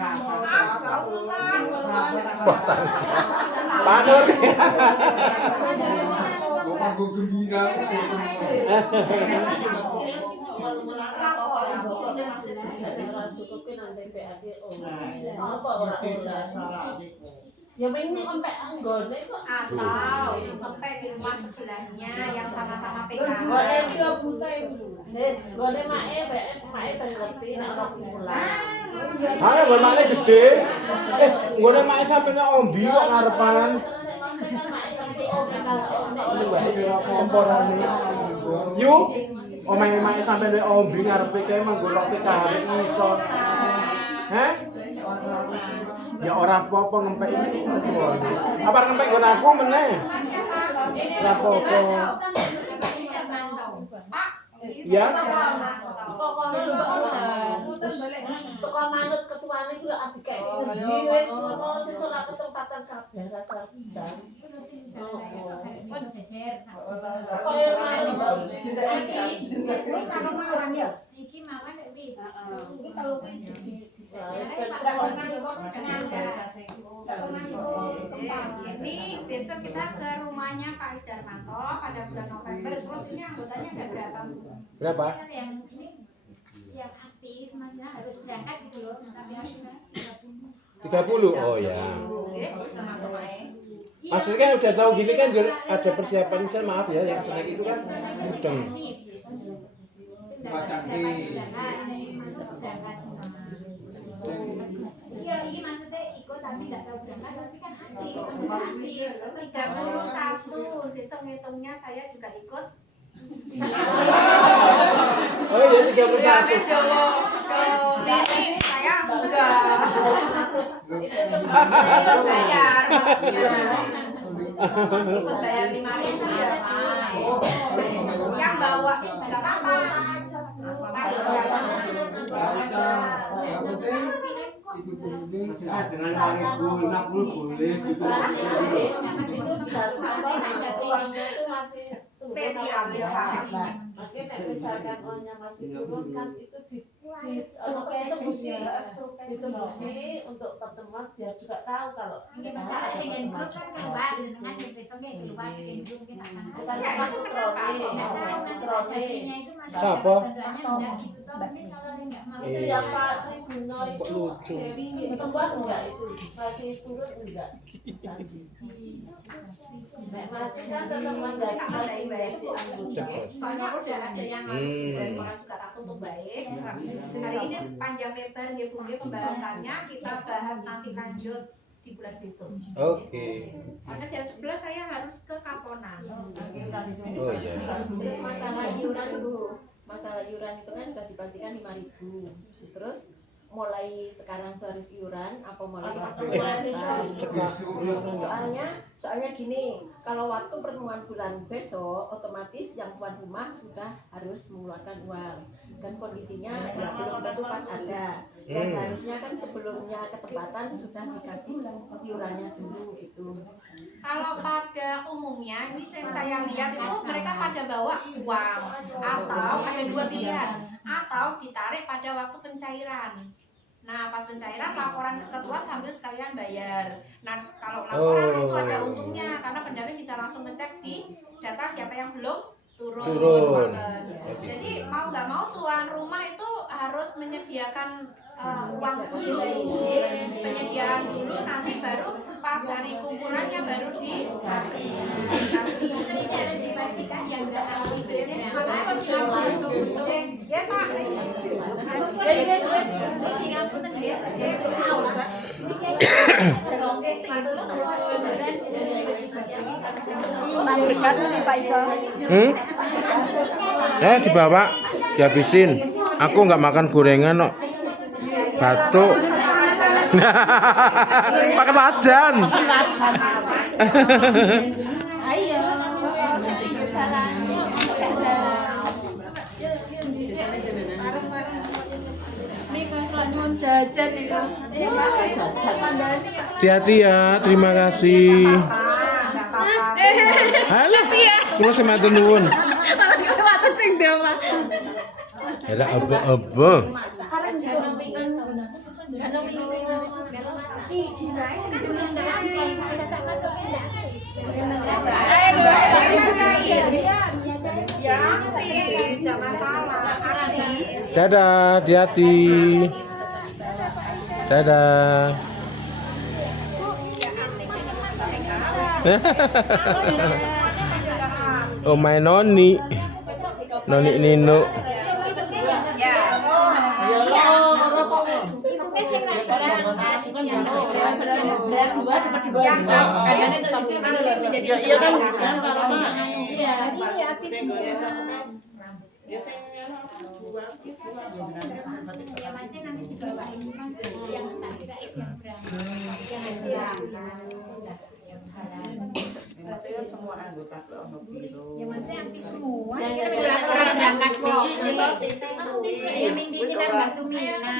gak usah. Pak Nur. Aku gembira. Cukupin nanti PAD apa orang ya ini sampai anggone kok Atau sampai di rumah sebelahnya yang sama-sama PKH. boleh dia buta itu boleh mae ben ngerti nek ora kumpulan Mana gue maknya gede. Gue maknya sampai nek ombi kok ngarepan. Komporane. Yuk. Omeng-omeng sampai nek ombi ngarepe kae menggolok PKH iso. Heh? Ya ora apa-apa ngempek iki. Apa ngempek nggon aku meneh? Ora apa-apa. Ya. Toko manut ketuane kuwi adike iki wis ngono sesuk nak ketempatan kabeh rasa ndang. Kaya Iki mawan nek wi. iki kalau kuwi Ini besok kita ke rumahnya Pak Idarmanto pada bulan November. Terus ini anggotanya ada berapa? Berapa? Yang ini yang aktif maksudnya harus berangkat gitu loh. Tapi harus 30. Oh ya. Maksudnya kan udah tahu gini kan ada persiapan misal maaf ya yang snack itu kan mudeng. Iya, ini maksudnya ikut tapi nggak tahu berangkat tapi kan aktif. 31 besok ngitungnya saya juga ikut. Oh iya 31. Saya enggak. Bayar. Ikut bayar 5.000 ya. Yang bawa enggak apa-apa. Jangan cari guna pun boleh gitu. itu uangnya itu masih spesial kita. Makanya nek misalkan onnya masih turun kan itu ditembusi untuk pertemuan biar juga tahu kalau Ini masalah dengan grup kan keluar dengan besoknya keluar sekian grup kita akan bukannya aku troli nggak tahu nanti Pak Sabrinya itu masalah Siapa? bantuannya udah gitu toh mungkin kalau dia nggak mau itu yang Pak Si Guno itu Lucu. pertemuan enggak itu masih turun enggak Nek masih kan tetap menjadi masih baik anggota. Soalnya udah ada yang orang juga tak tutup baik. Hari ini panjang lebar nggih Bu nggih pembahasannya kita bahas nanti lanjut di bulan besok. Oke. Soalnya jam 11 saya harus ke Kaponan. Oh iya. Terus masalah iuran Bu, masalah iuran itu kan sudah dipastikan 5.000. Terus mulai sekarang tuh harus iuran apa mulai waktu soalnya gini, kalau waktu pertemuan bulan besok otomatis yang tuan rumah sudah harus mengeluarkan uang dan kondisinya ya belum tentu pas ada dan seharusnya kan sebelumnya ketempatan sudah dikasih iurannya dulu gitu. Kalau pada umumnya ini saya lihat itu mereka pada bawa uang atau ada dua pilihan atau ditarik pada waktu pencairan. Nah pas pencairan laporan ke ketua sambil sekalian bayar. Nah kalau laporan itu ada untungnya karena pendamping bisa langsung ngecek di data siapa yang belum turun. Jadi mau nggak mau tuan rumah itu harus menyediakan uang dulu, penyediaan dulu, nanti baru pas hari kumpulannya baru dikasih. Masa ini harus dipastikan yang nggak aktifnya Ya Pak. Dibawa, dihabisin. Aku nggak makan gorengan kok. Batuk. Pakai wajan. jajan itu. Hati-hati ya, terima kasih. Mas, Halah, kula sematur nuwun. matur sing Mas. Halah aba-aba. Dadah, hati-hati. Dadah. Oh my noni Nino. Ya masnya nanti dibawain yang tak kira yang Semua anggota ya masnya aktif semua. berangkat Ya minggu-mingguan Mbak Tumina.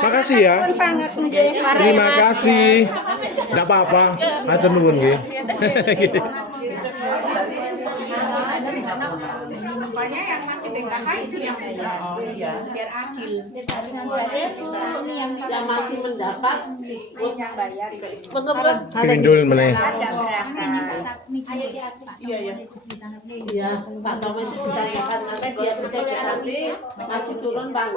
Makasih ya. Terima kasih. Enggak apa-apa. Matur nuwun nggih. Pokoknya yang masih BKK itu yang bayar. Biar adil. yang masih mendapat Yang bayar. Pindul meneh. Ada berangkat. Iya, Pak Tommy ditanyakan nanti dia bisa nanti masih turun Bang.